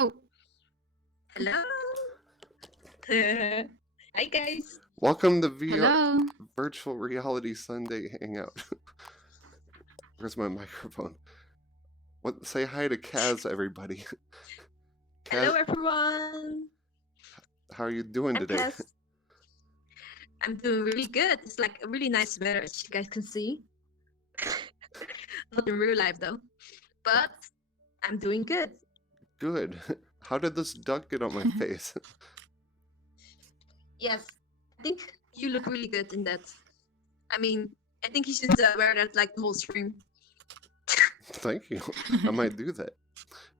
Oh, hello. Hi, guys. Welcome to VR Hello. Virtual Reality Sunday Hangout. Where's my microphone? Say hi to Kaz, everybody. Hello, Kaz, everyone. how are you doing I'm today? Cass. I'm doing really good. It's like a really nice weather, as you guys can see. Not in real life, though. But I'm doing good. Good. How did this duck get on my face? Yes, I think you look really good in that. I mean, I think you should wear that like the whole stream. Thank you. I might do that.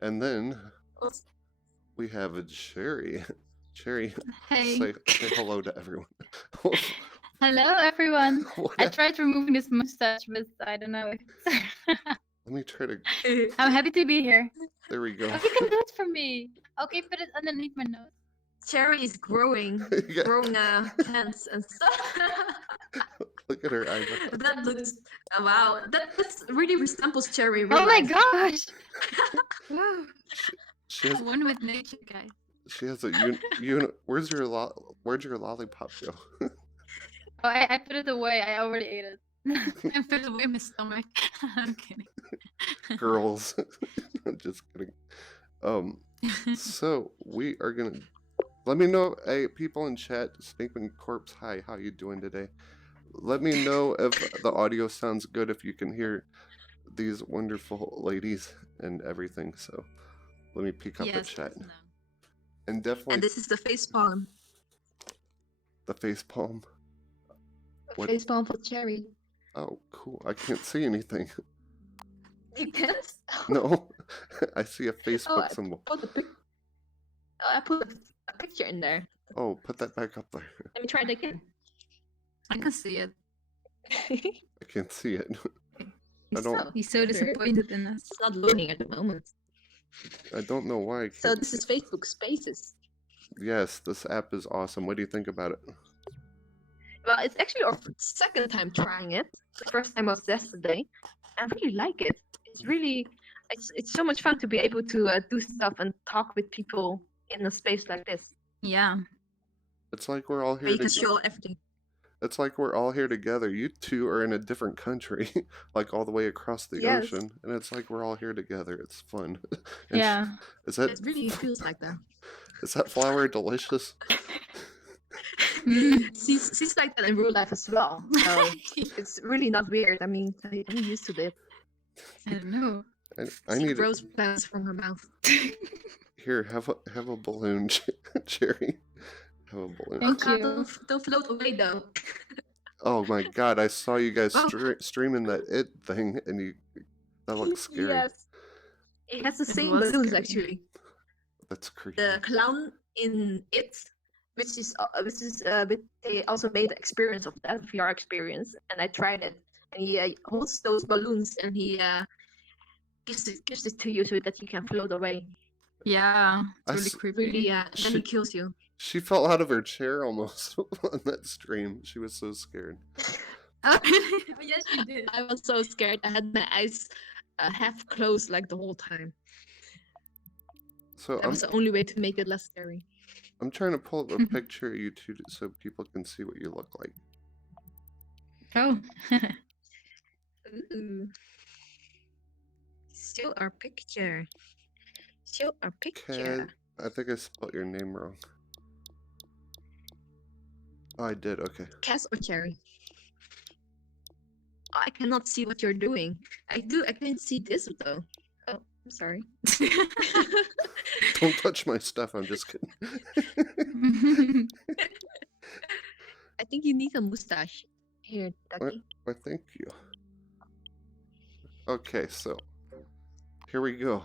And then Also, we have a Chary. Chary, Hey. say hello to everyone. Hello, everyone. What I hap- tried removing this mustache, but I don't know if it's... Let me try to. I'm happy to be here. There we go. Oh, you can do it for me. Okay, put it underneath my nose. Chary is growing, Yeah. growing hands and stuff. Look at her eyebrow. That looks wow. That really resembles Chary. Oh my gosh! Wow. She has. One with nature, guys. She has a Where's your lollipop go? Oh, I put it away. I already ate it. I put it away in my stomach. I'm kidding. Girls. Just kidding. So we are gonna let me know, hey, people in chat, Snakeman Corpse, hi, how you doing today? Let me know if the audio sounds good, if you can hear these wonderful ladies and everything. So let me peek up at chat. No. And definitely And this is the face palm. the face palm. What? Face palm for Chary. Oh, cool. I can't see anything. You can't? No. I see a Facebook I symbol. I put a picture in there. Oh, put that back up there. Let me try it again. I can see it. I can't see it. I He's don't. He's so disappointed in us. It's not loading at the moment. I don't know why I can't. So this is Facebook Spaces. Yes, this app is awesome. What do you think about it? Well, it's actually our second time trying it. The first time was yesterday. I really like it. It's so much fun to be able to do stuff and talk with people in a space like this. Yeah. It's like we're all Where here you can together. show everything. It's like we're all here together. You two are in a different country, like all the way across the Yes. ocean, and it's like we're all here together. It's fun. And Yeah. Is that It really feels like that. is that flower delicious? She's like that in real life as well. So it's really not weird. I mean, I'm used to it. I don't know. I She need grows plants from her mouth. Here, have a balloon, Cherry. Have a balloon. Thank God, you. don't float away though. Oh my God! I saw you guys Oh. streaming that thing, and that looks scary. Yes. It has the It same was balloons scary. actually. That's creepy. The clown in it, they also made the experience of that VR experience, and I tried it. And he holds those balloons and he gives it to you so that you can float away. Yeah. I It's really s- creepy. Really, yeah. And then he kills you. She fell out of her chair almost on that stream. She was so scared. Oh, yes, you did. I was so scared. I had my eyes half closed like the whole time. So That was the only way to make it less scary. I'm trying to pull up a picture of you two so people can see what you look like. Oh. Ooh. Show our picture. Show our picture. I think I spelled your name wrong. Oh, I did. Okay. Cass or Chary? Oh, I cannot see what you're doing. I can see this though. Oh, I'm sorry. Don't touch my stuff. I'm just kidding. I think you need a mustache. Here, Ducky. Why, thank you. Okay, so here we go.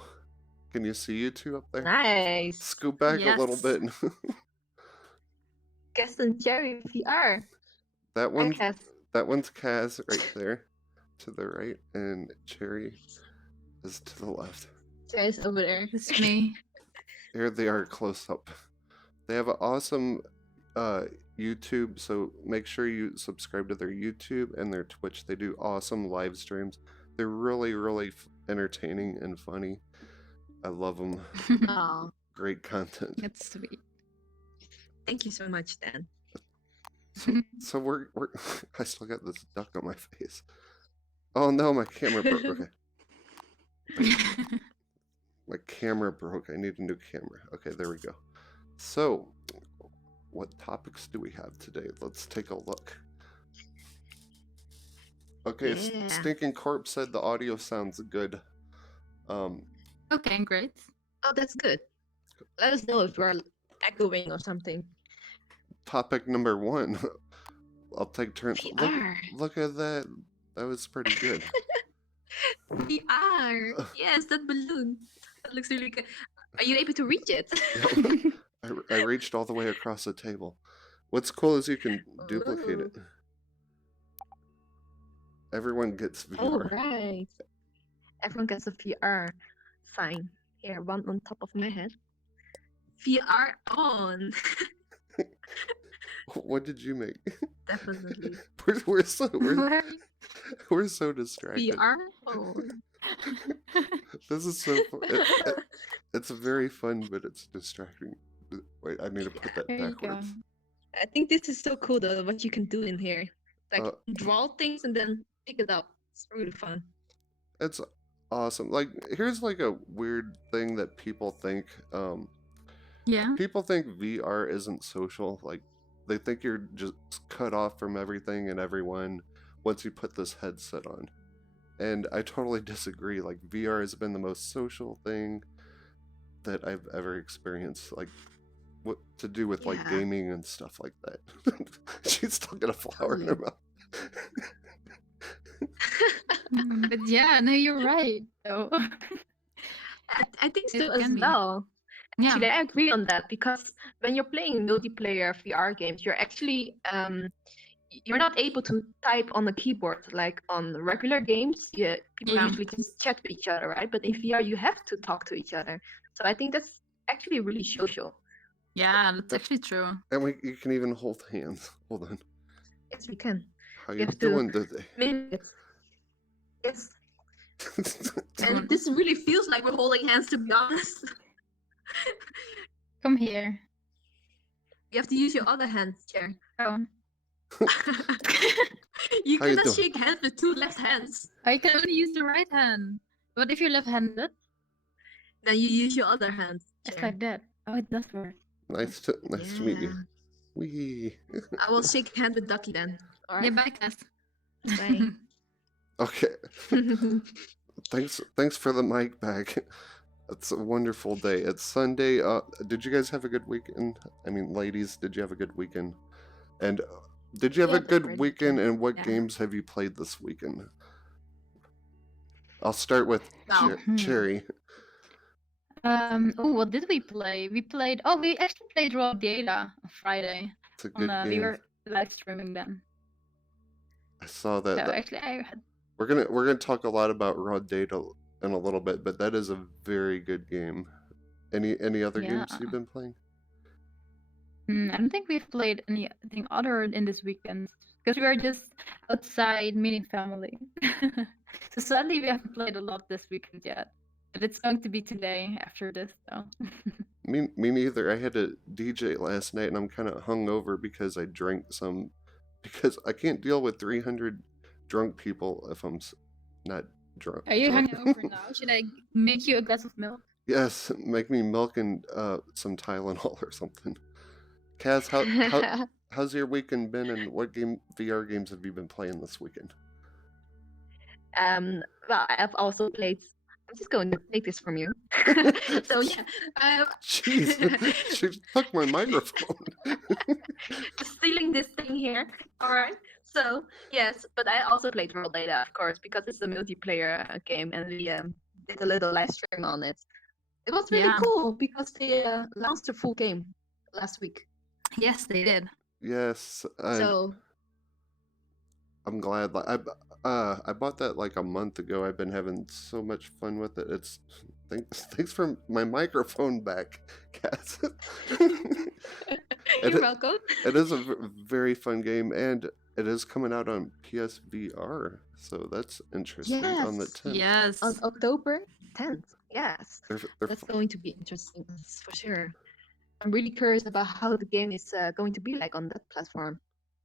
Can you see you two up there? Nice. Scoot back a little Yes. bit. Cass and Chary VR. That Hi, one. Cass. That one's Kaz right there, to the right, and Chary is to the left. Chary's over there. It's me. Here they are close up. They have an awesome YouTube, so make sure you subscribe to their YouTube and their Twitch. They do awesome live streams. They're really, really entertaining and funny. I love them. Oh, great content. That's sweet. Thank you so much, Dan. So we're I still got this duck on my face. Oh no, my camera broke. Okay. My camera broke. I need a new camera. Okay, there we go. So, what topics do we have today? Let's take a look. Okay, Yeah. Stinking Corpse said the audio sounds good. Okay, great. Oh, that's good. Let us know if we're echoing or something. Topic number 1. I'll take turns. VR. Look at that. That was pretty good. VR. Yes, that balloon. That looks really good. Are you able to reach it? I reached all the way across the table. What's cool is you can duplicate it. Everyone gets VR. Oh, right. Everyone gets a VR sign. Here, one on top of my head. VR on. What did you make? Definitely. We're so distracted. VR on. This is so fun. It's very fun, but it's distracting. Wait, I need to put that There you go. backwards. I think this is so cool though, what you can do in here. Like draw things and then pick it up. It's really fun. It's awesome. Like, here's like a weird thing that people think. Yeah. People think VR isn't social. Like, they think you're just cut off from everything and everyone once you put this headset on. And I totally disagree. Like, VR has been the most social thing that I've ever experienced. Like, what to do with like gaming and stuff like that. She's still got a flower in her mouth. But yeah, no, you're right. So I think so It as can be. well. yeah, Actually, I agree on that because when you're playing multiplayer VR games, you're actually you're not able to type on the keyboard like on regular games. People Yeah. usually just chat with each other, right? But in VR, you have to talk to each other. So I think that's actually really social. yeah, that's actually true. And you can even hold hands. Hold on. Yes, we can. How You you have to doing today? mimic it. Yes. And this really feels like we're holding hands, to be honest. Come here. You have to use your other hand, Chary. Oh, You How you cannot doing? shake hands with two left hands. I can only use the right hand. What if you're left-handed? Then you use your other hand. It's Chary. like that. Oh, it does work. Nice to meet you. Yeah. Wee. I will shake hand with Ducky then. All Yeah, right. bye, Cass. Bye. Okay. Thanks for the mic back. It's a wonderful day. It's Sunday. Did you guys have a good weekend? I mean, ladies, did you have a good weekend? And did you have Yeah, a good great weekend? weekend. And what Yeah. games have you played this weekend? I'll start with Wow. Chary. Oh, what did we play? We actually played Raw Data on Friday. It's a good We game. were live streaming then. I saw So that. actually, I had. We're gonna talk a lot about raw data in a little bit, but that is a very good game. Any other games Yeah. you've been playing? I don't think we've played anything other in this weekend because we are just outside meeting family. So sadly, we haven't played a lot this weekend yet. But it's going to be today after this, though. Me neither. I had a DJ last night, and I'm kind of hungover because I drank some. Because I can't deal with 300 drunk people if I'm not drunk. Are you drunk. hungover now? Should I make you a glass of milk? Yes, make me milk and some Tylenol or something. Kaz, how's your weekend been, and what VR games have you been playing this weekend? Well, I've also played. I'm just going to take this from you. So yeah, Jeez, she took my microphone. just stealing this thing here. All right. So yes, but I also played Raw Data, of course, because it's a multiplayer game, and we did a little live stream on it. It was really Yeah. cool because they launched a full game last week. Yes, they did. Yes, So I'm glad. Like, I bought that like a month ago. I've been having so much fun with it. It's thanks for my microphone back, Cass. you're welcome. It is a very fun game, and it is coming out on PSVR, so that's interesting on the 10th. Yes. On October 10th. Yes, They're that's going to be interesting, that's for sure. I'm really curious about how the game is going to be like on that platform.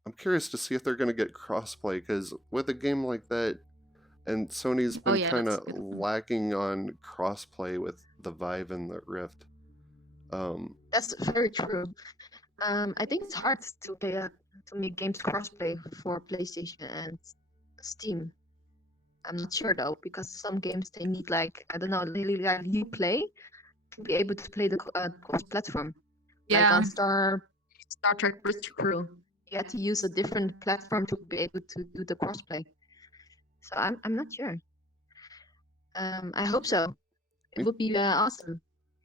I'm curious to see if they're going to get crossplay, because with a game like that, and Sony's Oh been yeah, kind that's of a good one. lacking on crossplay with the Vive and the Rift. That's very true. I think it's hard to to make games crossplay for PlayStation and Steam. I'm not sure though, because some games they need like I don't know, really like you play to be able to play the cross-platform. Like Yeah. on Star Trek Bridge Crew, you had to use a different platform to be able to do the crossplay. So I'm not sure. I hope so. It Me, would be awesome.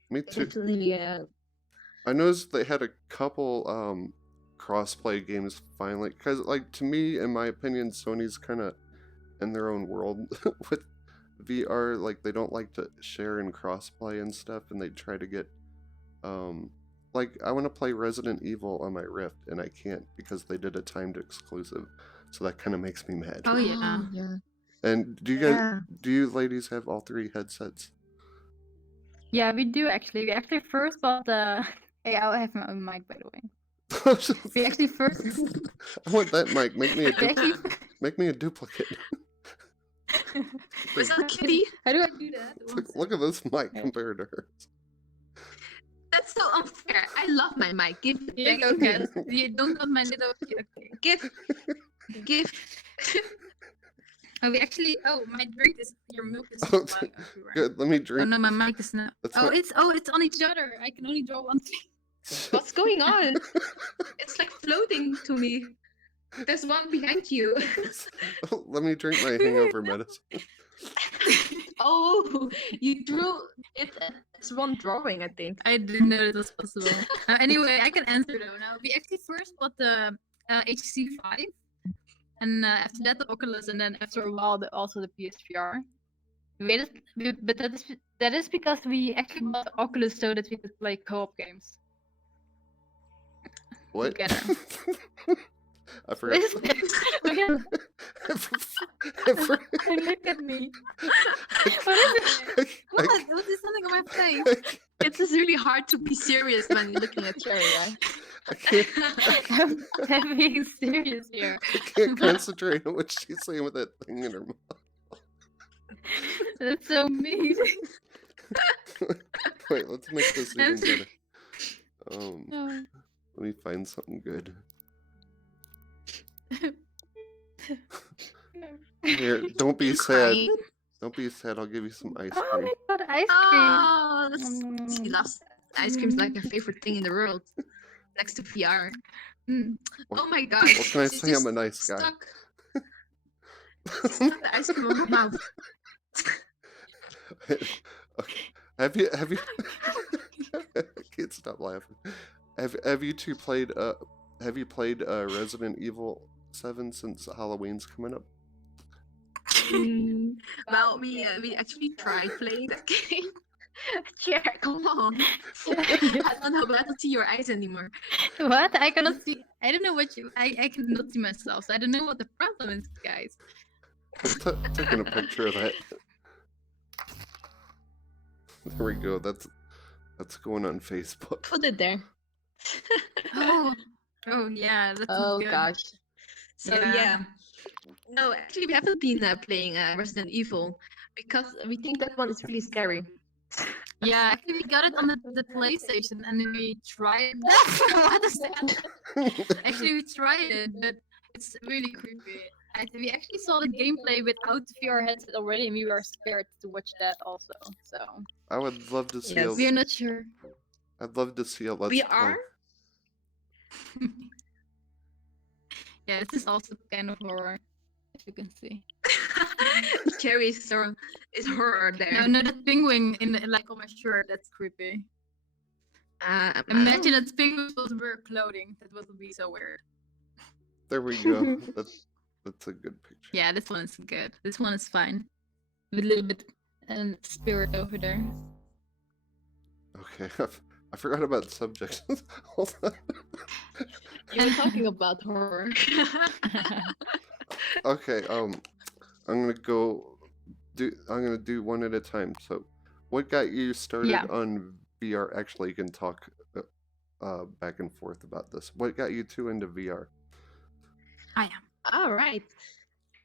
me They too. definitely. I noticed they had a couple crossplay games finally, because like to me, in my opinion, Sony's kind of in their own world with VR. Like they don't like to share in crossplay and stuff, and they try to get like I want to play Resident Evil on my Rift, and I can't because they did a timed exclusive. So that kind of makes me mad. Oh yeah. Yeah. And Yeah. do you ladies have all three headsets? Yeah, we do actually. We actually first bought the. Hey, I have my own mic by the way. We actually first. I want that mic. Make me a We actually. make me a duplicate. Was that Kitty? How do I do that? One Look at this mic Yeah. compared to hers. That's so unfair. I love my mic. Give it Here you back go, to me. Kat. You don't want my little. Okay. Give. Oh, we actually. Oh, my drink is. Your milk is Oh, flying everywhere. Good. Let me Oh drink. no, my mic is not. That's Oh, my- it's on each other. I can only draw one thing. What's going on? It's like floating to me. There's one behind you. Let me drink my hangover medicine. Oh, you drew it as one drawing, I think. I didn't know it was possible. Anyway, I can answer though. Now we actually first bought the HC5, and after that the Oculus, and then after a while also the PSVR. But that is because we actually bought the Oculus so that we could play co-op games What? together. I forgot. Look at, I forgot. look at me. What is it? What? What is something on my face? It's just really hard to be serious when you're looking at Chary, right? I can't, I'm being serious here. I can't concentrate on what she's saying with that thing in her mouth. That's so mean. Wait, let's make this even I'm sorry. better. Oh. Let me find something good. Here, don't be sad. Crying? Don't be sad. I'll give you some ice Oh cream. my god, ice cream. Oh, she Mm. loves that. Ice cream's like her favorite thing in the world, next to VR. Mm. Oh my god. What can I she's say? I'm just a nice guy. Stuck, stuck the ice cream in her mouth. Okay. Have you I can't stop laughing. Have you two played Resident Evil 7 since Halloween's coming up? Well, we actually tried playing that game. Yeah, come on. I don't know, but I don't see your eyes anymore. What? I cannot see. I don't know what you. I cannot see myself, so I don't know what the problem is, guys. I'm taking a picture of that. There we go. That's going on Facebook. Put it there. Oh yeah. That's Oh good. gosh. So Yeah. yeah. No, actually, we haven't been playing Resident Evil because we think that one is really scary. Yeah, actually, we got it on the PlayStation, and we tried. What is that? Actually, we tried it, but it's really creepy. We actually saw the gameplay without the VR headset already, and we were scared to watch that also. So I would love to see Yes. we are not sure. I'd love to see a let's We play. are. Yeah, this is also kind of horror, as you can see. Chary is horror there. No, that penguin like on my shirt. That's creepy. I Imagine don't- that penguin was wear clothing. That would be so weird. There we go. That's a good picture. Yeah, this one is good. This one is fine. With a little bit and spirit over there. Okay, I forgot about the subject. Hold on. You were talking about horror. Okay, I'm gonna do one at a time. So, what got you started Yeah. on VR? Actually, you can talk back and forth about this. What got you too into VR? I am. All right.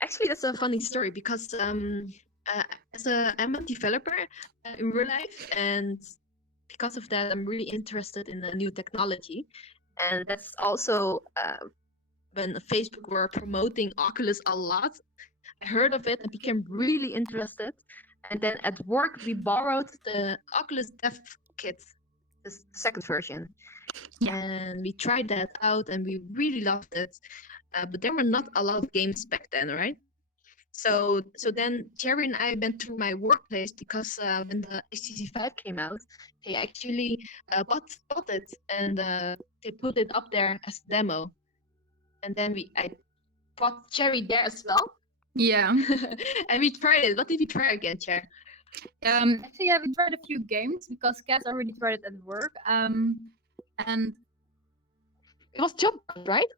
Actually, that's a funny story because I'm a developer in real life, and because of that, I'm really interested in the new technology, and that's also when Facebook were promoting Oculus a lot. I heard of it and became really interested. And then at work, we borrowed the Oculus Dev Kit, the second version. Yeah. And we tried that out and we really loved it. But there were not a lot of games back then, right? So then Chary and I went through my workplace because when the HTC 5 came out, they actually bought it and they put it up there as a demo. And then I brought Chary there as well. Yeah. And we tried it. What did we try again, Cher? Actually, yeah, we tried a few games because Cass already tried it at work. And It was Jump, right?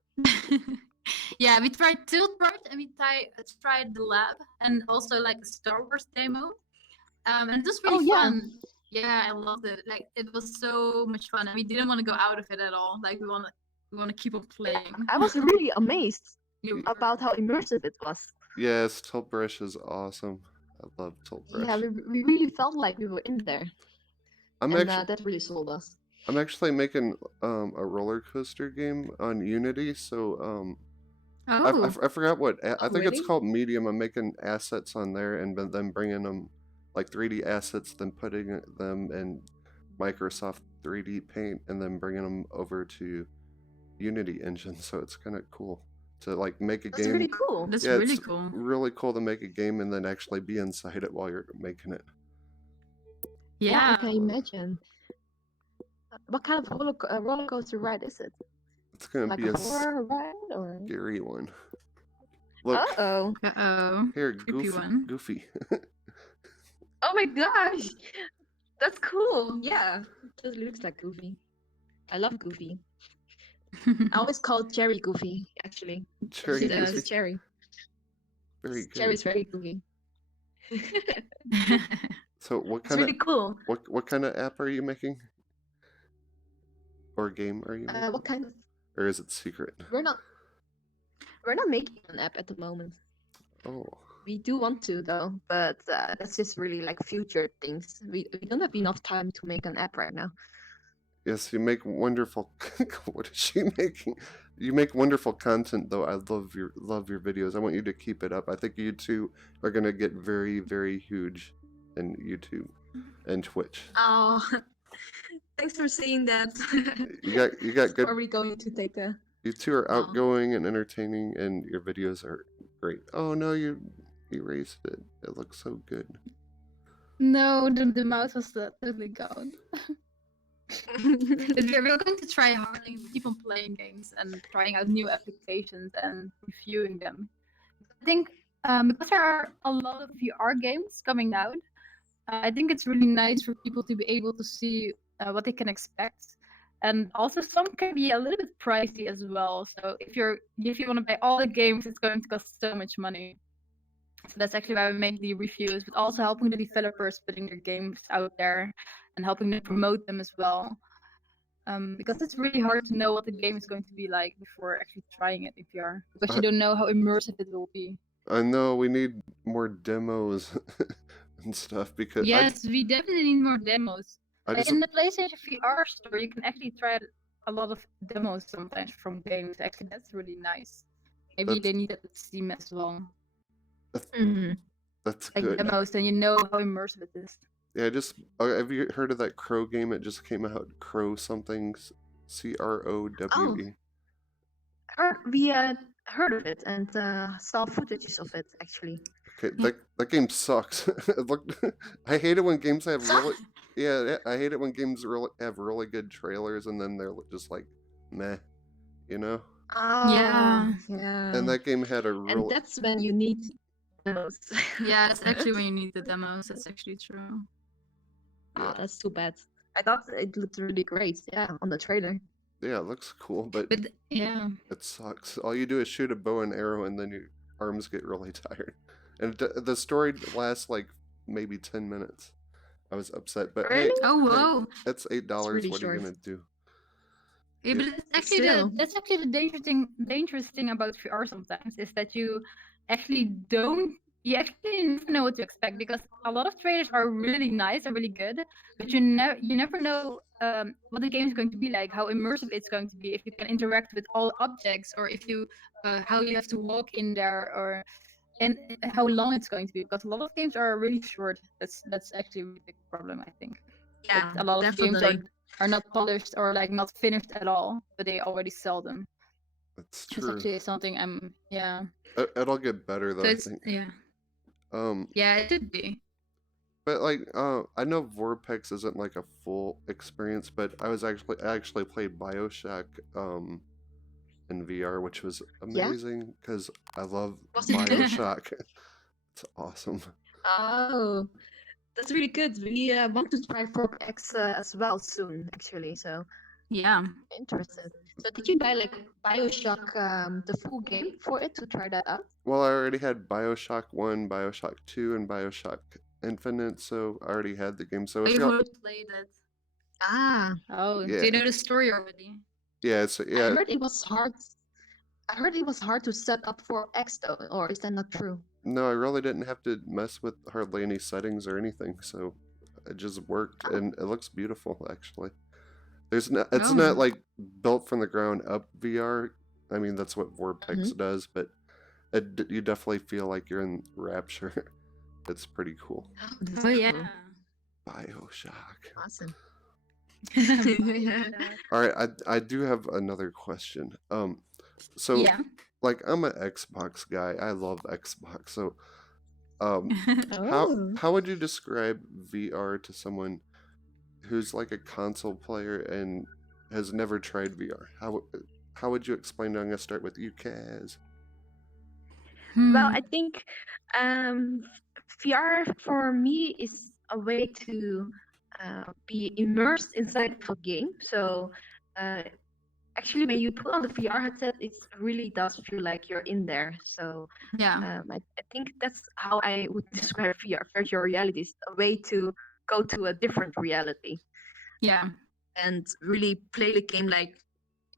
yeah, we tried Tilt Brush and we tried the lab and also like a Star Wars demo. And it was really fun. Yeah, I loved it. Like it was so much fun, and we didn't want to go out of it at all. Like we want to keep on playing. I was really amazed You about how immersive it was. Yes, Tilt Brush is awesome. I love Tilt Brush. Yeah, we really felt like we were in there, I'm and actually that really sold us. I'm actually making a roller coaster game on Unity. So I forgot what I think it's really? called Medium. I'm making assets on there and then bringing them like 3D assets, then putting them in Microsoft 3D Paint, and then bringing them over to Unity engine. So it's kind of cool to like make a That's game. really cool. That's Yeah, really it's cool. really cool to make a game and then actually be inside it while you're making it. Yeah. I can imagine. What kind of roller coaster ride is it? It's gonna Like be a a horror ride or? scary one. Look Uh-oh. Uh-oh. here, Creepy Goofy. one. Goofy. Oh my gosh. That's cool. Yeah. It just looks like Goofy. I love Goofy. I always call Cherry Goofy, actually. Cherry His name is Goofy. Cherry. Very good. Cherry's very goofy. So what It's kind really of cool. what kind of app are you making? Or game are you making? What kind of? Or is it secret? We're not making an app at the moment. Oh. We do want to though, but that's just really like future things. We don't have enough time to make an app right now. Yes, you make wonderful. What is she making? You make wonderful content, though. I love your videos. I want you to keep it up. I think you two are gonna get very, very huge in YouTube and Twitch. Oh, thanks for seeing that. You got good. Probably going to take a. You two are Aw. outgoing and entertaining, and your videos are great. Oh no, you erased it. It looks so good. No, the mouse was totally gone. But we're going to try hard and keep on playing games and trying out new applications and reviewing them. I think because there are a lot of VR games coming out, I think it's really nice for people to be able to see what they can expect. And also some can be a little bit pricey as well. So if you want to buy all the games, it's going to cost so much money. So that's actually why we make the reviews, but also helping the developers putting their games out there and helping them promote them as well. Because it's really hard to know what the game is going to be like before actually trying it in VR, because you don't know how immersive it will be. I know we need more demos and stuff because Yes, we definitely need more demos. I just In the PlayStation VR store, you can actually try a lot of demos sometimes from games. Actually, that's really nice. Maybe That's- they need that with Steam as well. Mhm. that's Like good. demos, then you know how immersive it is. Yeah, have you heard of that Crow game? It just came out. Crow something, CROWE. We heard of it and saw footages of it actually. Okay, Yeah. that game sucks. I hate it when games have really. Yeah, I hate it when games have really good trailers and then they're just like, meh, you know. Oh, Yeah. yeah. And that game had a And real. that's when you need demos. Yeah, that's actually when you need the demos. That's actually true. Oh, that's too bad. I thought it looked really great. Yeah, on the trailer. Yeah, it looks cool, but But yeah, it sucks. All you do is shoot a bow and arrow, and then your arms get really tired. And the story lasts like maybe 10 minutes. I was upset, but Really? Oh, hey, whoa. it's $8. really What are you short. gonna do? Yeah, Yeah. but it's actually Still. That's actually the dangerous thing about VR sometimes is that you actually never know what to expect because a lot of trailers are really nice and really good, but you never know what the game is going to be like, how immersive it's going to be, if you can interact with all objects, or if you how you have to walk in there, or and how long it's going to be. Because a lot of games are really short. That's actually a really big problem, I think. Yeah, A lot of games definitely. are not polished or like not finished at all, but they already sell them. That's That's true. actually something I'm yeah. It'll get better So though, I it's think. yeah, Um, yeah, it should be. but like, I know Vortex isn't like a full experience, but I actually played Bioshock, in VR, which was Yeah. amazing because I love Was it good? Bioshock. It's awesome. Oh, that's really good. We want to try 4X as well soon, actually. So Yeah. interested. So did you buy like Bioshock, the full game for it to try that out? Well, I already had Bioshock 1, Bioshock 2, and Bioshock Infinite, so I already had the game. So Oh, if you've y'all, already played it. Ah, Oh, Do yeah, you know the story already? yeah, so I yeah, heard it was hard. I heard it was hard to set up 4X though, or is that not true? no, I really didn't have to mess with hardly any settings or anything, so it just worked, Oh. and it looks beautiful actually. It's Oh. not like built from the ground up VR. I mean, that's what Vortex Mhm. does, but you definitely feel like you're in Rapture. It's pretty cool. Oh, that's Oh yeah. cool. Bioshock. Awesome. Yeah. All right, I do have another question. So yeah. like I'm an Xbox guy. I love Xbox. So um, Oh. how would you describe VR to someone who's like a console player and has never tried VR? How would you explain it? I'm gonna start with you, Kaz. Well, Hmm. I think um, VR for me is a way to be immersed inside of a game. So uh, actually, when you put on the VR headset, it really does feel like you're in there. So Yeah. I think that's how I would describe VR. Virtual reality is a way to go to a different reality Yeah. and really play the game like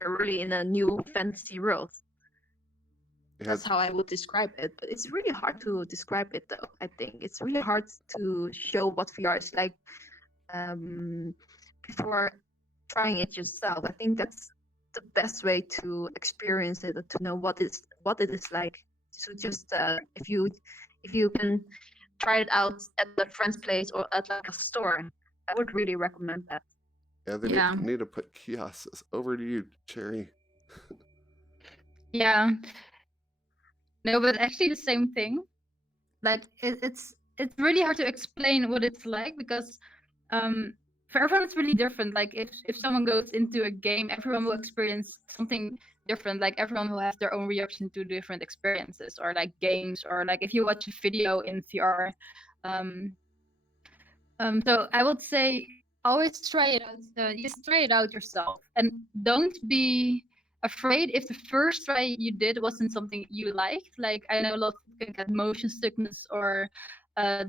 you're really in a new fantasy world. Yeah, That's how I would describe it. But it's really hard to describe it, though. I think it's really hard to show what VR is like um, before trying it yourself. I think that's the best way to experience it, to know what it is like. So just if you can try it out at a friend's place or at like a store, I would really recommend that. yeah. They Yeah. need to put kiosks. Over to you, Cherry. Yeah. No, but actually the same thing. Like it's really hard to explain what it's like because for everyone it's really different. Like if someone goes into a game, everyone will experience something different. Like everyone will have their own reaction to different experiences or like games, or like if you watch a video in VR. Um, so I would say always try it out. Just try it out yourself, and don't be afraid if the first try you did wasn't something you liked. Like I know a lot of people can get motion sickness or uh,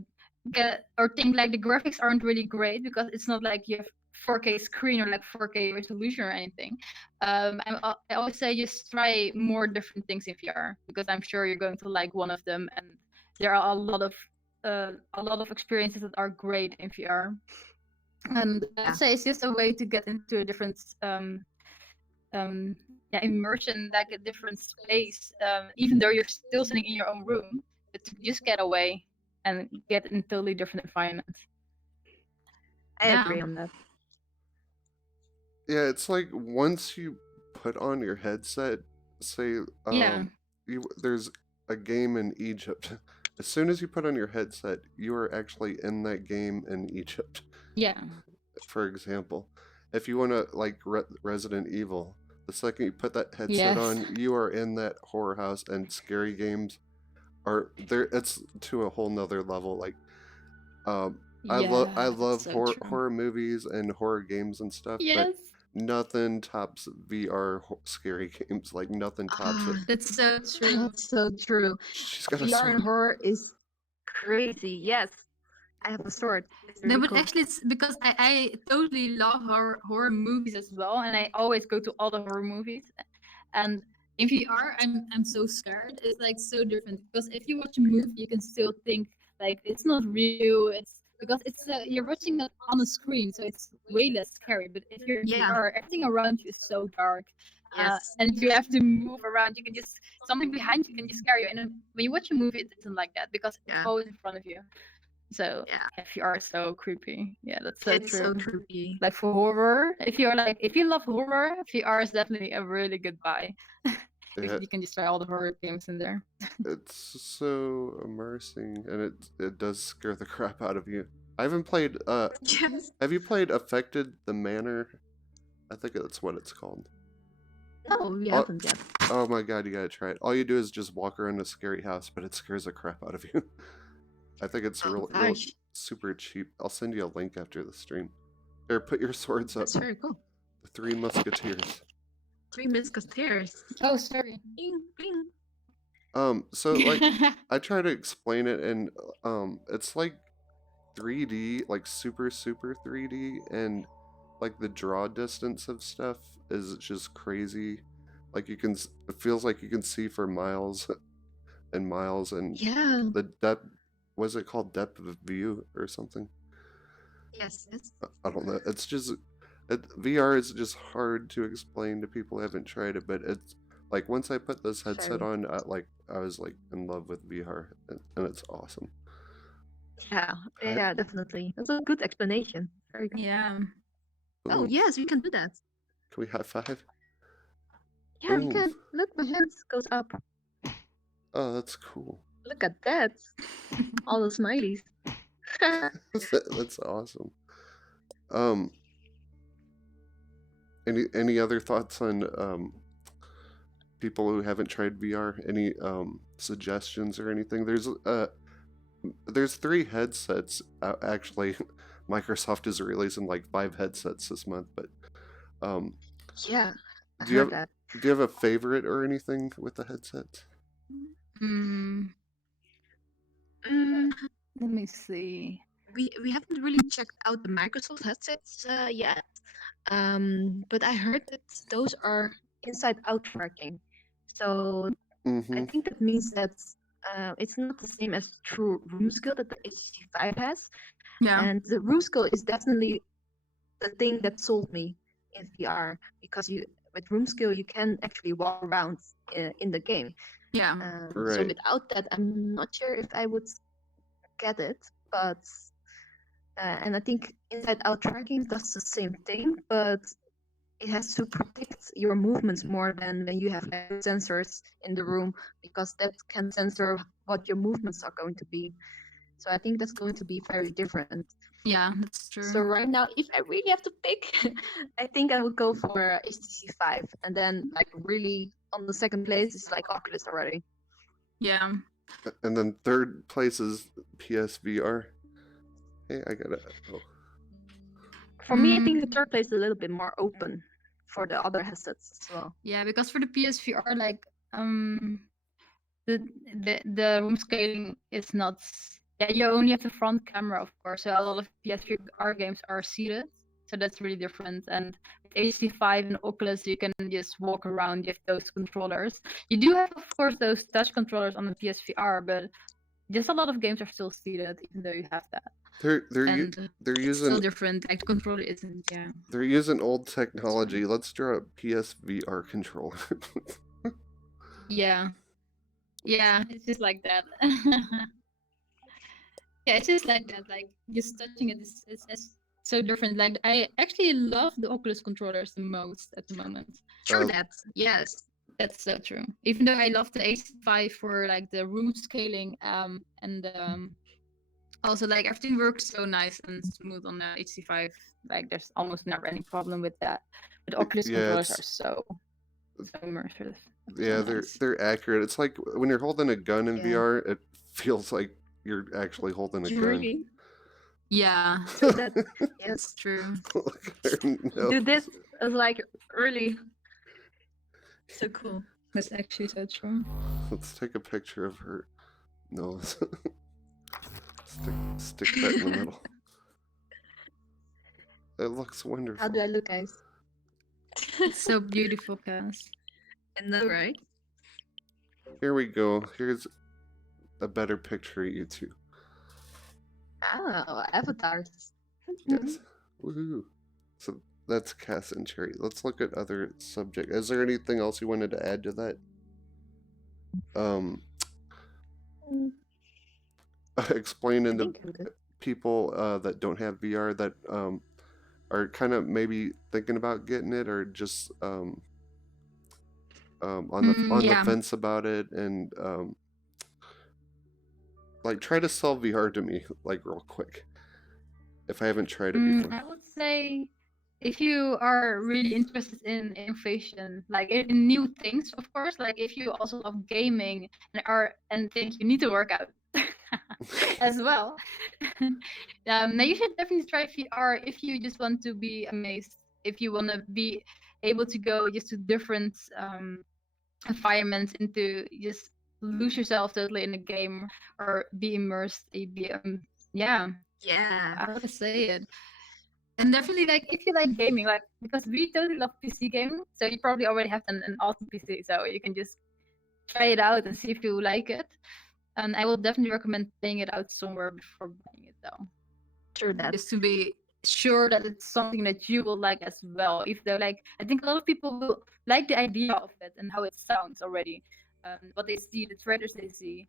think like the graphics aren't really great because it's not like you have 4K screen or like 4K resolution or anything. I always say just try more different things in VR because I'm sure you're going to like one of them, and there are a lot of experiences that are great in VR. And I'd say it's just a way to get into a different immersion, like a different space, even though you're still sitting in your own room, but to just get away and get in a totally different environment. I Yeah. agree on that. Yeah, it's like once you put on your headset, say Yeah. there's a game in Egypt. As soon as you put on your headset, you are actually in that game in Egypt. Yeah. For example, if you want to like Resident Evil, the second you put that headset Yes. on, you are in that horror house, and scary games are there. It's to a whole nother level. Like, I love that's so true. horror movies and horror games and stuff, but Yes. nothing tops VR scary games. Like nothing tops it. Ah, That's so true. that's so true. She's got a VR and sword. horror is crazy. Yes, I have a sword. It's No, really but cool. actually, it's because I totally love horror movies as well. well, and I always go to all the horror movies. And In VR, I'm so scared. It's like so different because if you watch a movie, you can still think like it's not real. It's because it's you're watching it on a screen, so it's way less scary. But if you're in Yeah. VR, everything around you is so dark, Yes. and you have to move around. You can just something behind you can just scare you. And then when you watch a movie, it isn't like that because it's Yeah. always in front of you. so Yeah. VR is so creepy. Yeah, that's so It's true. so creepy. Like for horror, if you love horror, VR is definitely a really good buy. Yeah, You can just try all the horror games in there. it's so immersing, and it does scare the crap out of you. I haven't played. Yes. Have you played Affected the Manor? I think that's what it's called. No, we Oh. haven't yet. Oh my god, you gotta try it. All you do is just walk around a scary house, but it scares the crap out of you. I think it's Oh, real gosh. super cheap. I'll send you a link after the stream. Here, put your swords up. That's very cool. The Three Musketeers. 3 Musketeers. Oh, sorry. Bling, bling. So like I try to explain it, and it's like 3D, like super 3D, and like the draw distance of stuff is just crazy. Like it feels like you can see for miles and miles, and Yeah. the depth, was it called depth of view or something? Yes. Yes. I don't know. It's just VR is just hard to explain to people who haven't tried it, but it's like once I put this headset Very. on, I was like in love with VR, and it's awesome. Yeah. Yeah. Definitely. That's a good explanation. Very good. Yeah. Oh Ooh, yes, we can do that. can we high five? Yeah, we Ooh. can. Look, my hands goes up. Oh, that's cool. Look at that. All the smileys. That's awesome. Any other thoughts on people who haven't tried VR? Any suggestions or anything? There's 3 headsets. Actually, Microsoft is releasing like 5 headsets this month. But Yeah. I do you heard have that. do you have a favorite or anything with the headsets? Mm, Mm, Let me see. we haven't really checked out the Microsoft headsets yet. But I heard that those are inside-out tracking. So I Mm-hmm. think that means that it's not the same as true room skill that the HTC 5 has. yeah. And the room skill is definitely the thing that sold me in VR because with room skill you can actually walk around in the game. Yeah. So Right. without that, I'm not sure if I would get it. But and I think inside-out tracking does the same thing, but it has to predict your movements more than when you have like sensors in the room because that can censor what your movements are going to be. So I think that's going to be very different. Yeah, that's true. So right now, if I really have to pick, I think I would go for HTC 5, and then like really on the second place is like Oculus already. Yeah. And then third place is PSVR. Hey, I gotta. Oh. For me, I think the third place is a little bit more open for the other headsets as well. Yeah, because for the PSVR, like the room scaling is not. Yeah, you only have the front camera, of course. So a lot of PSVR games are seated, so that's really different. And with HTC 5 and Oculus, you can just walk around. You have those controllers. You do have, of course, those touch controllers on the PSVR, but just a lot of games are still seated, even though you have that. They're And they're it's still using different. Like the controller isn't. Yeah. they're using old technology. Let's draw a PSVR controller. Yeah. Yeah, it's just like that. Yeah, it's just like that. Like just touching it is so different. Like I actually love the Oculus controllers the most at the moment. True Oh. that. Yes. That's so true. Even though I love the HTC 5 for like the room scaling, and also like everything works so nice and smooth on the HTC 5. Like there's almost never any problem with that. But Oculus Yeah, controllers it's- are so immersive. Yeah, Nice. they're accurate. It's like when you're holding a gun in Yeah. VR, it feels like you're actually holding a gun. Really? Yeah, True that. Yes. that's true. Look at her nose. Do this is like really. So cool. That's actually so true. Let's take a picture of her nose. Stick that in the middle. It looks wonderful. How do I look, guys? It's so beautiful, Cass. I know, right? Here we go. Here's a better picture of you two. Oh, avatars. Yes. Woohoo. So that's Cass and Chary. Let's look at other subject. Is there anything else you wanted to add to that? Explaining to people that don't have VR that are kind of maybe thinking about getting it or just on the fence about it, and like try to sell VR to me like real quick if I haven't tried it before. I would say if you are really interested in innovation, like in new things, of course, like if you also love gaming and think you need to work out as well, now you should definitely try VR if you just want to be amazed, if you want to be able to go just to different environments, into just lose yourself totally in a game or be immersed. Yeah, how to say it. And definitely, like, if you like gaming, like, because we totally love PC gaming, so you probably already have an awesome PC, so you can just try it out and see if you like it. And I will definitely recommend playing it out somewhere before buying it, though. True that. Just to be sure that it's something that you will like as well. If they're like, I think a lot of people will like the idea of it and how it sounds already, what they see, the trailers they see.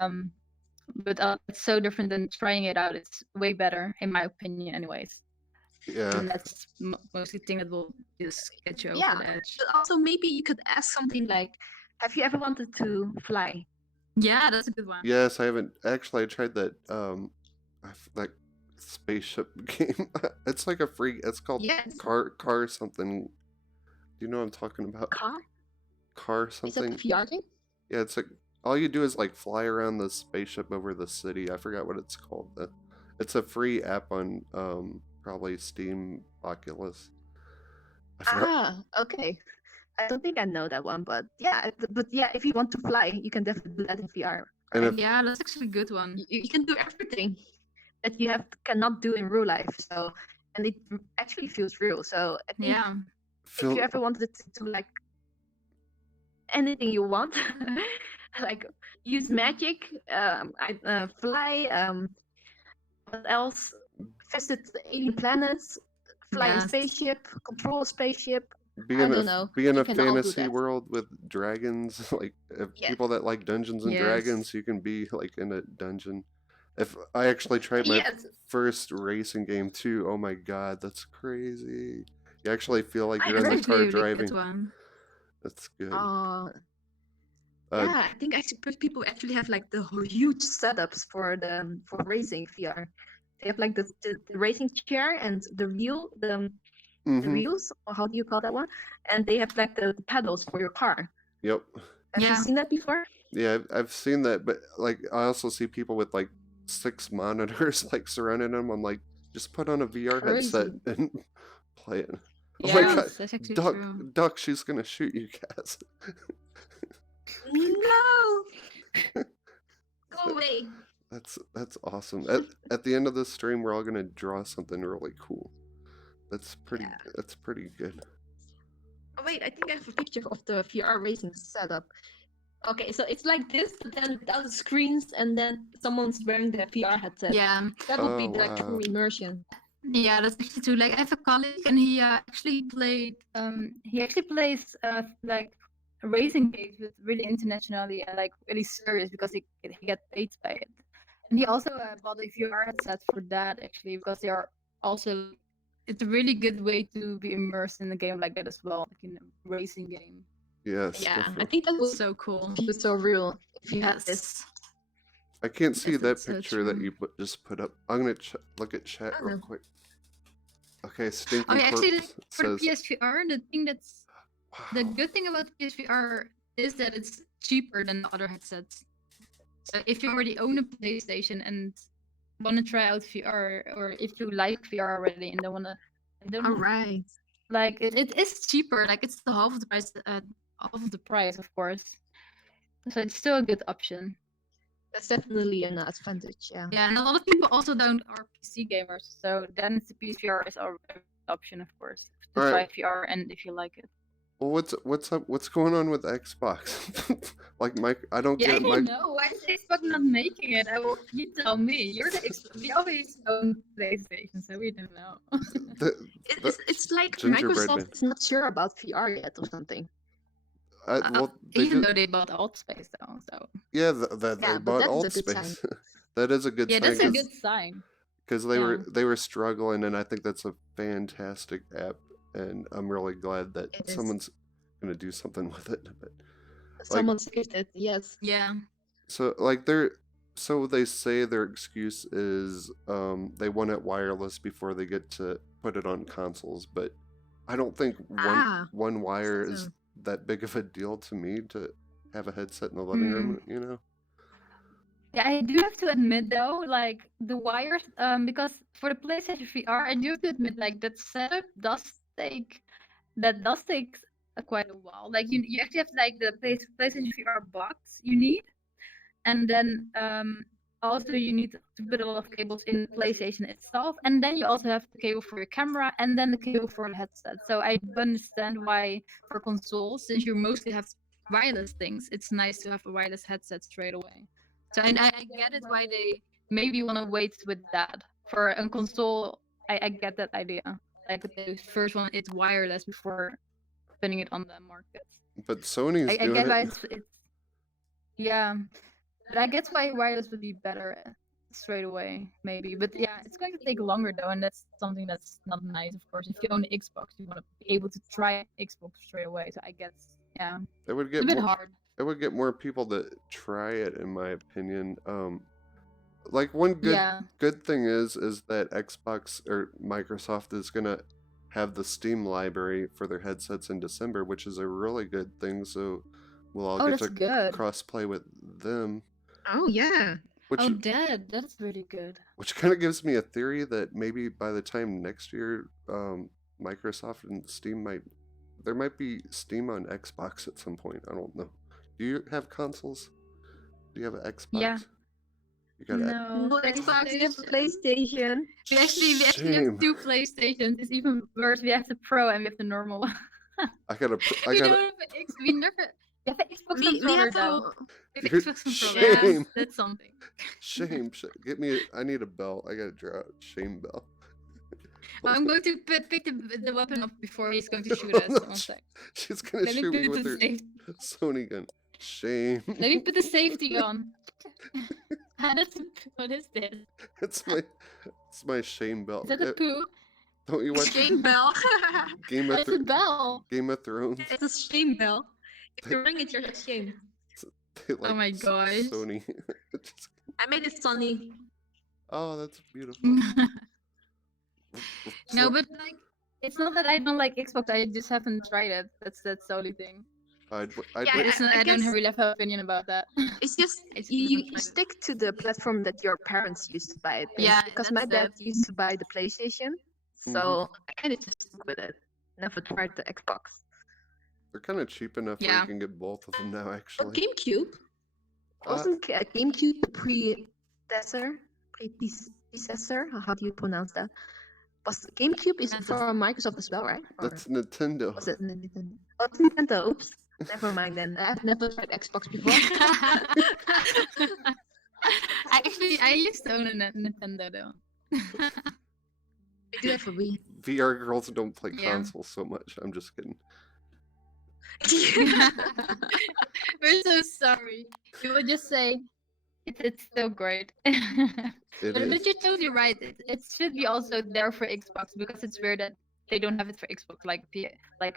But it's so different than trying it out. It's way better, in my opinion, anyways. Yeah. And that's mostly the thing that will just get you over Yeah, the edge. but also maybe you could ask something like, have you ever wanted to fly? Yeah, that's a good one. Yes, I haven't actually. I tried that like spaceship game. It's like a free. It's called Yes. car something. Do you know what I'm talking about? Car Is that something. the VR game? Yeah, it's like all you do is like fly around the spaceship over the city. I forgot what it's called. It's a free app on probably Steam, Oculus. Okay. I don't think I know that one, but yeah, if you want to fly, you can definitely do that in VR. And right? if, Yeah, that's actually a good one. You can do everything that you cannot do in real life. So, and it actually feels real. So I think Yeah. if you ever wanted to do like anything you want, like use magic, fly, what else? Visit alien planets, fly a Yes. spaceship, control a spaceship. be I in don't a know. be in You a can all do fantasy that. world with dragons, like if Yes. people that like Dungeons and Yes. Dragons, you can be like in a dungeon. If I actually tried my Yes. first racing game too, oh my god, that's crazy. You actually feel like I you're in the heard car Actually a really driving. good one. That's good. Yeah, I think actually people actually have like the huge setups for racing VR. They have like the racing chair and the wheel, the Mhm. wheels, or how do you call that one? And they have like the pedals for your car. Yep. Have you Yeah. seen that before? Yeah, I've seen that, but like I also see people with like 6 monitors like surrounding them. I'm like, just put on a VR headset and play it. Oh my Yeah, god, that's actually duck, true. duck, she's gonna shoot you, Cass. No. Go away. That's awesome. At the end of this stream, we're all gonna draw something really cool. That's pretty good. Oh wait, I think I have a picture of the VR racing setup. Okay, so it's like this, but then without the screens, and then someone's wearing the VR headset. Yeah. That would be Oh, like wow. true immersion. Yeah, that's actually true. Like I have a colleague and he actually plays like racing games with really internationally and like really serious because he gets paid by it. And he also bought a VR headset for that actually because they are also it's a really good way to be immersed in a game like that as well, like in a racing game. Yes, Yeah, I definitely. think that would So cool. feel so real if you had this. Yes. I can't see Yes, that that's so picture that true. you just put up. I'm gonna look at chat real Oh. quick. Okay, Stinky Oh, yeah, actually, Corpse for the says, PSVR, the thing that's the wow. good thing about the PSVR is that it's cheaper than the other headsets. So if you already own a PlayStation and want to try out VR, or if you like VR already and don't All right. like it is cheaper. Like it's the half of the price, of course. So it's still a good option. That's definitely an advantage. Yeah. Yeah, and a lot of people also don't are PC gamers, so then the PCVR is our option, of course, to All try right. VR and if you like it. Well, what's up? What's going on with Xbox? Like Mike, I don't Yeah, get I Mike. know. Why is Xbox not making it? You tell me. You're the we always own PlayStation, so we don't know. The, It's like gingerbread Microsoft man. is not sure about VR yet or something. Well, they Even just though they bought Altspace though, so yeah, that Yeah, they but bought that is alt a good sign. space. That is a good yeah, sign that's a good sign. because Yeah. they were struggling, and I think that's a fantastic app, and I'm really glad that It is. someone's gonna do something with it. But Someone saved it. Yes. Yeah. so they say their excuse is they want it wireless before they get to put it on consoles, but I don't think one wire is so. that big of a deal to me to have a headset in the living room, you know. Yeah, I do have to admit though, like the wires, because for the PlayStation VR, I do have to admit, like that setup does take quite a while. Like you actually have like the PlayStation VR box you need, and then also you need to put a lot of cables in the PlayStation itself, and then you also have the cable for your camera, and then the cable for the headset. So I do understand why for consoles, since you mostly have wireless things, it's nice to have a wireless headset straight away. So I get it why they maybe want to wait with that. For a console, I get that idea. Like the first one, it's wireless before putting it on the market. But Sony's I doing get why it. it's yeah, but I guess why wireless would be better straight away, maybe. But yeah, it's going to take longer though, and that's something that's not nice, of course. If you own an Xbox, you want to be able to try Xbox straight away. So I guess yeah, It would it's get a bit more. hard. It would get more people to try it, in my opinion. Like one Yeah. good thing is that Xbox or Microsoft is gonna have the Steam library for their headsets in December, which is a really good thing. So we'll all Oh, get that's to good. cross play with them, Oh yeah. which Oh, that's really good. which kind of gives me a theory that maybe by the time next year, Microsoft and Steam there might be Steam on Xbox at some point. I don't know. Do you have consoles? Do you have an Xbox? Yeah. You got No, No Xbox, you have a PlayStation. We actually Shame. have two PlayStations. It's even worse. We have the Pro and we have the normal one. I got a. I We got. don't have an X. We never. We have an Xbox We controller have though. a We have You're- Xbox controller. shame. That's something. Shame. Get me. I need a bell. I gotta draw a shame bell. I'm going to pick the weapon up before he's going to shoot us. No, One sec. She's gonna Let me shoot put me it with to her safe. Sony gun. Shame. Let me put the safety on. What is this? It's my shame bell. Is that a poo? Don't you watch shame bell. Game of It's a bell. Game of Thrones? It's a shame bell. If you ring it, you're ashamed. They like my gosh. Sony. Just- I made it sunny. oh, that's beautiful. No, but like, it's not that I don't like Xbox. I just haven't tried it. That's the only thing. I'd Yeah, wait- I don't guess- really have an opinion about that. It's just It's you different. stick to the platform that your parents used to buy it. in. Yeah, Because my that's dad used to buy the PlayStation, so I kind of just stuck with it. Never tried the Xbox. they're kind of cheap enough where Yeah. you can get both of them now. But Actually, GameCube Uh, wasn't GameCube the predecessor? How do you pronounce that? Was GameCube is for Microsoft as well, right? Or that's Nintendo. was it Nintendo? Oh, it's Nintendo. Oops. Never mind then. I've never tried Xbox before. I used to own a Nintendo though. I do have a Wii. VR girls don't play Yeah. consoles so much. I'm just kidding. We're so sorry. We would just say it's still great. It But is. you're totally right. It should be also there for Xbox because it's weird that they don't have it for Xbox like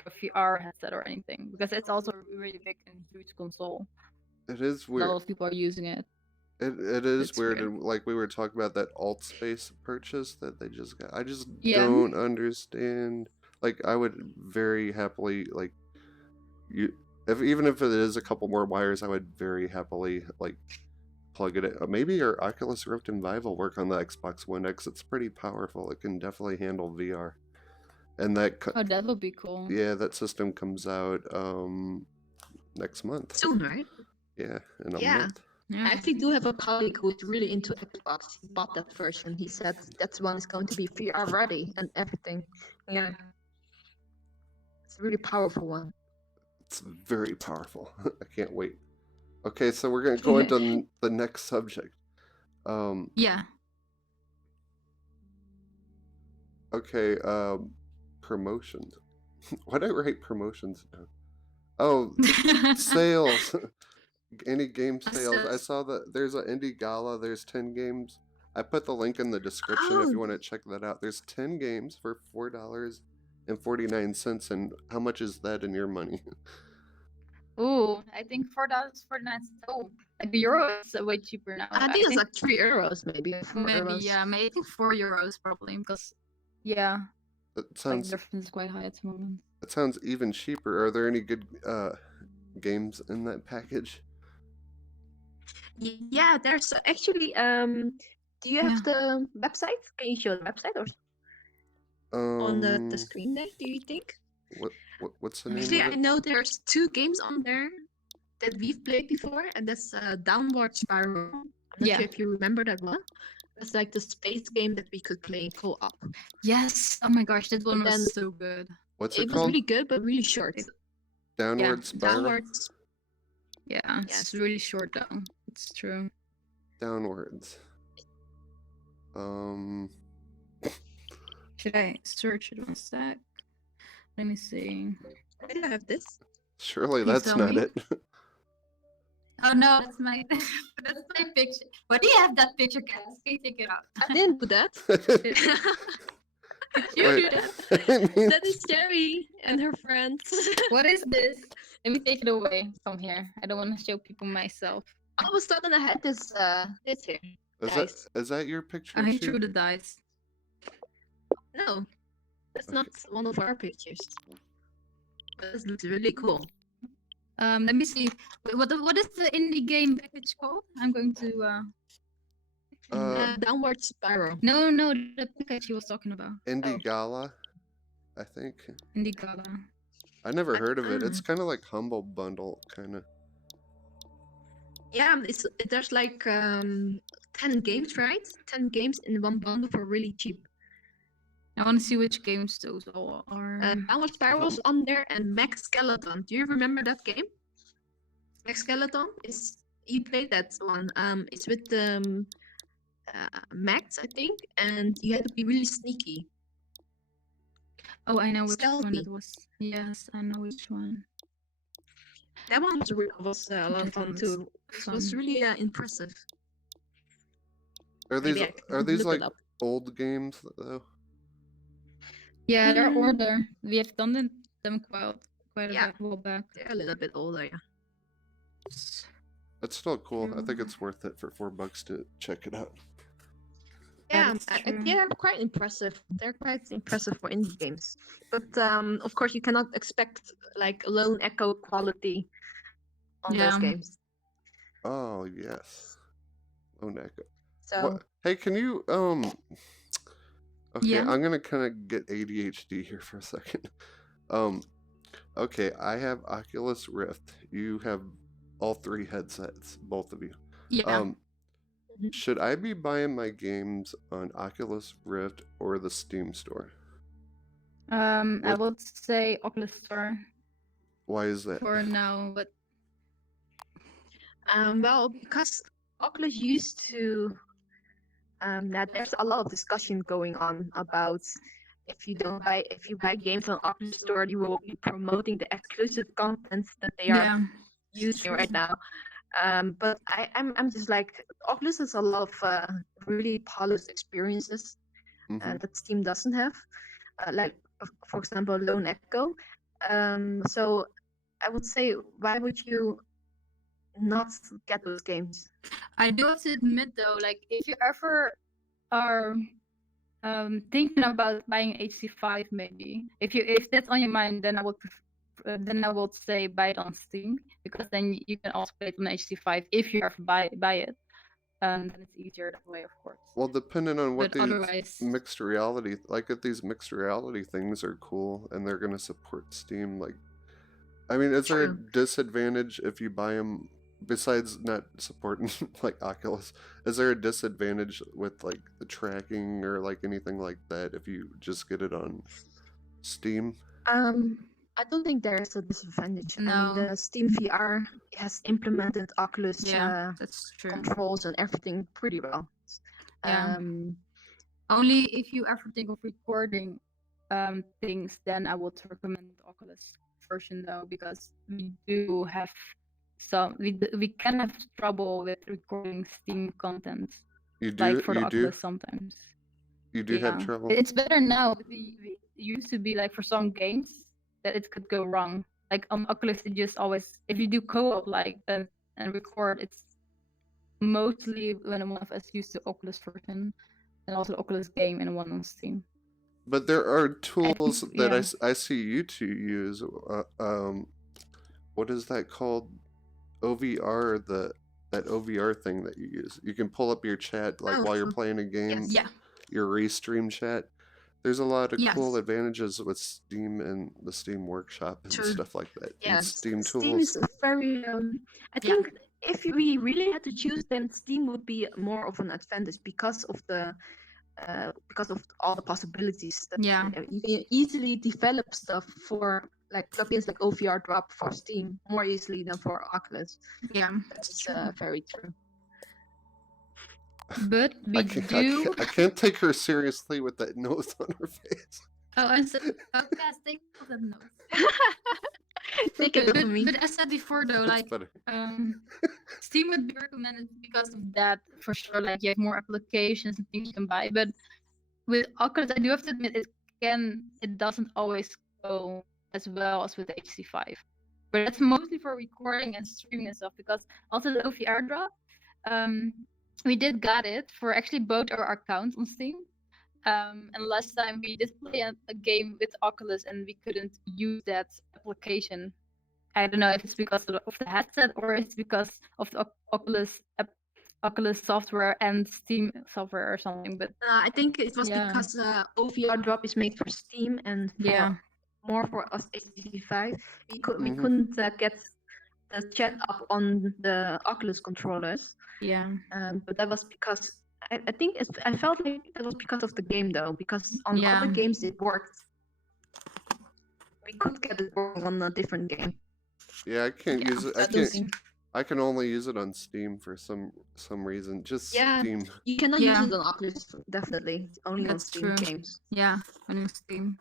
a VR headset or anything because it's also a really big and huge console. It is A weird. lot of people are using it. It is It's weird, weird. and like we were talking about that alt space purchase that they just got. I just Yeah. don't understand. Like I would very happily like even if it is a couple more wires, I would very happily like plug it in. Maybe your Oculus Rift and Vive will work on the Xbox One X. It's pretty powerful. It can definitely handle VR. And Oh, that would be cool. yeah, that system comes out next month. Soon, right? Yeah, in a Yeah. month. I actually do have a colleague who's really into Xbox. He bought that version. He said that one is going to be VR ready and everything. Yeah, it's a really powerful one. It's very powerful. I can't wait. Okay, so we're gonna go into the next subject. Yeah. Okay, promotions. Why did I write promotions down? Oh, sales. Any game sales. I saw that there's an indie gala. There's 10 games. I put the link in the description if you want to check that out. There's 10 games for $4.49. And how much is that in your money? Ooh, I think $4.49. Oh, like the euro is way cheaper now. I think it's like €3 maybe. or maybe, €4. yeah, maybe I think €4 probably, because yeah, It like the sounds difference is quite high at the moment. it sounds even cheaper. Are there any good games in that package? Yeah, there's actually do you have the website? Can you show the website or on the screen there, do you think? What's the name Actually, of I it? know there's 2 games on there that we've played before, and that's Downward Spiral. I'm not Yeah. sure if you remember that one. That's like the space game that we could play in co-op. yes, oh my gosh, that one And then was so good. What's It it was called? really good, but really short. Downward Spiral? Downwards. Yeah, it's Yes. really short though. It's true. Downwards. Should I search it one sec? Let me see. Why do I have this? Surely Please that's tell not me. it. Oh no, that's my that's my picture. Why do you have that picture, Cass? Can you take it off? I didn't do that. Did you Wait, do that? I mean, That is Chary and her friends. What is this? Let me take it away from here. I don't want to show people myself. All of a sudden, I had this here. is that your picture? I Shoot? threw the dice. No, that's not one of our pictures. But this looks really cool. Let me see. Wait, what is the indie game package called? I'm going to Downward Spiral. No, the package he was talking about. Indie Gala, I think. Indie Gala. I never heard of it. It's kind of like Humble Bundle, kind of. Yeah, there's like 10 games, right? 10 games in one bundle for really cheap. I want to see which games those all are. Downward Spiral's on there, and Max Skeleton. Do you remember that game? Max Skeleton is you played that one. It's with Max, I think, and you had to be really sneaky. Oh, I know which one Stealthy. it was. Yes, I know which one. That one was a lot of That fun one was too. It was fun. really impressive. Are Maybe these I can are these look it like up. old games though? Yeah, they're Mm. older. We have done them quite Yeah. a while back. They're a little bit older, yeah. It's still cool. I think True. it's worth it for $4 to check it out. Yeah, that's true. they're quite impressive. They're quite impressive for indie games. But of course, you cannot expect like Lone Echo quality on those Yeah. games. Oh yes, Lone Echo. So What? Hey, can you Okay, Yeah. I'm gonna kind of get ADHD here for a second. Okay, I have Oculus Rift. You have all 3 headsets, both of you. Yeah. Mhm. Should I be buying my games on Oculus Rift or the Steam store? I What- would say Oculus Store. Why is that? For now, but well, because Oculus used to there's a lot of discussion going on about if you buy games on Oculus Store, you will be promoting the exclusive content that they are yeah. using right now. But I'm just like Oculus has a lot of really polished experiences Mhm. that Steam doesn't have, like for example Lone Echo. So I would say, why would you not get those games? I do have to admit though, like If you ever are thinking about buying HC5, maybe if that's on your mind, then I would say buy it on Steam, because then you can also play it on HC5 if you ever buy it. Then it's easier that way, of course. Well, depending on what but these otherwise, mixed reality, like if these mixed reality things are cool and they're gonna support Steam, like, I mean, is there a True. disadvantage if you buy them on besides not supporting like Oculus, is there a disadvantage with like the tracking or like anything like that if you just get it on Steam? I don't think there is a disadvantage. I mean, No. the Steam VR has implemented Oculus Yeah, that's true. controls and everything pretty well. Yeah. Um, Only if you ever think of recording things, then I would recommend the Oculus version though, because we do have we can have trouble with recording Steam content, You like do, for the you do, Oculus sometimes. you do have Yeah, trouble. it's better now. But it used to be like for some games that it could go wrong. Like on Oculus, it just always if you do co-op like and record, it's mostly when one of us used the Oculus version and also the Oculus game and one on Steam. But there are I tools think, that yeah. I see you two use. What is that called? OVR, that OVR thing that you use. You can pull up your chat like Oh, while you're playing a game. yes. Yeah. Your restream chat. There's a lot of Yes. cool advantages with Steam and the Steam Workshop and True. stuff like that. Yeah, And Steam Steam tools. is a very. I Yeah. think if we really had to choose, then Steam would be more of an advantage because of all the possibilities. That, Yeah. you can easily develop stuff for like plugins like OVR Drop for Steam more easily than for Oculus. Yeah. That's very true. But we do. I can't take her seriously with that nose on her face. Oh, and so podcast, take off that note. Take it over me. But as said before, though, That's like better. Steam would be recommended because of that for sure. Like you have more applications and things you can buy. But with Oculus, I do have to admit it doesn't always go as well as with the HC5. But that's mostly for recording and streaming and stuff. Because also the OVR drop, we did got it for actually both our accounts on Steam. And last time we did play a game with Oculus and we couldn't use that application. I don't know if it's because of the headset or it's because of the Oculus software and Steam software or something. But I think it was Yeah. because OVR Drop is made for Steam and yeah, more for us HTC5. We Mhm. couldn't get the chat up on the Oculus controllers. yeah, But that was because I think I felt like that was because of the game though, because on Yeah. other games it worked. We could get it working on a different game. Yeah, I can't Yeah, use it. I I don't can't. think I can only use it on Steam for some reason. Just Yeah. Steam. you cannot Yeah. use it on Oculus definitely. Only on That's Steam true. games. yeah, on Steam.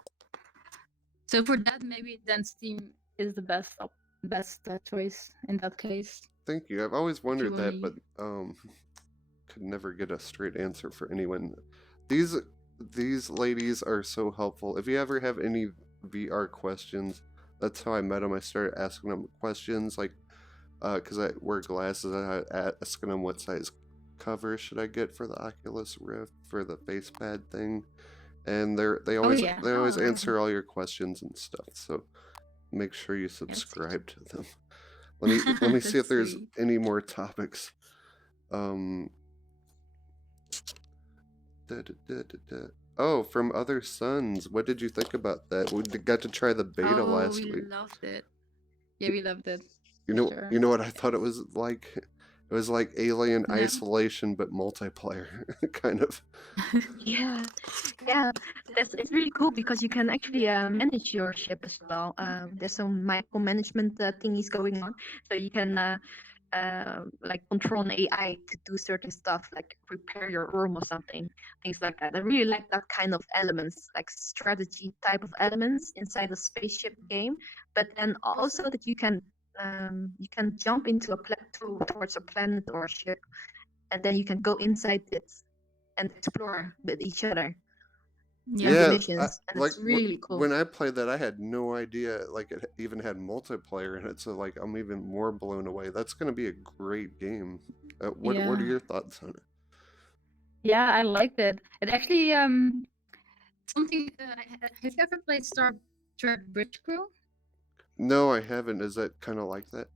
So for that, maybe then Steam is the best choice in that case. Thank you. I've always wondered that, only- but could never get a straight answer for anyone. These ladies are so helpful. If you ever have any VR questions, that's how I met them. I started asking them questions, like, because I wear glasses, I asking them what size cover should I get for the Oculus Rift for the face pad thing, and they always yeah. Oh. answer all your questions and stuff. So make sure you subscribe to them. Let me see if That's there's sweet. any more topics. Oh, from Other Suns. What did you think about that? We got to try the beta last we week. loved it. Yeah, we loved it. You know, sure. you know what I thought it was like? It was like Alien No. Isolation, but multiplayer, kind of. Yeah, it's really cool because you can actually manage your ship as well. There's some micromanagement thingies going on, so you can like control an AI to do certain stuff, like prepare your room or something, things like that. I really like that kind of elements, like strategy type of elements inside a spaceship game. But then also that you can jump into towards a planet or a ship, and then you can go inside it and explore with each other. Yeah. the missions, and like it's really cool. when I played that, I had no idea like it even had multiplayer in it. So like I'm even more blown away. That's gonna be a great game. What are Yeah. your thoughts on it? Yeah, I liked it. It actually something. Have you ever played Star Trek Bridge Crew? No, I haven't. Is that kind of like that?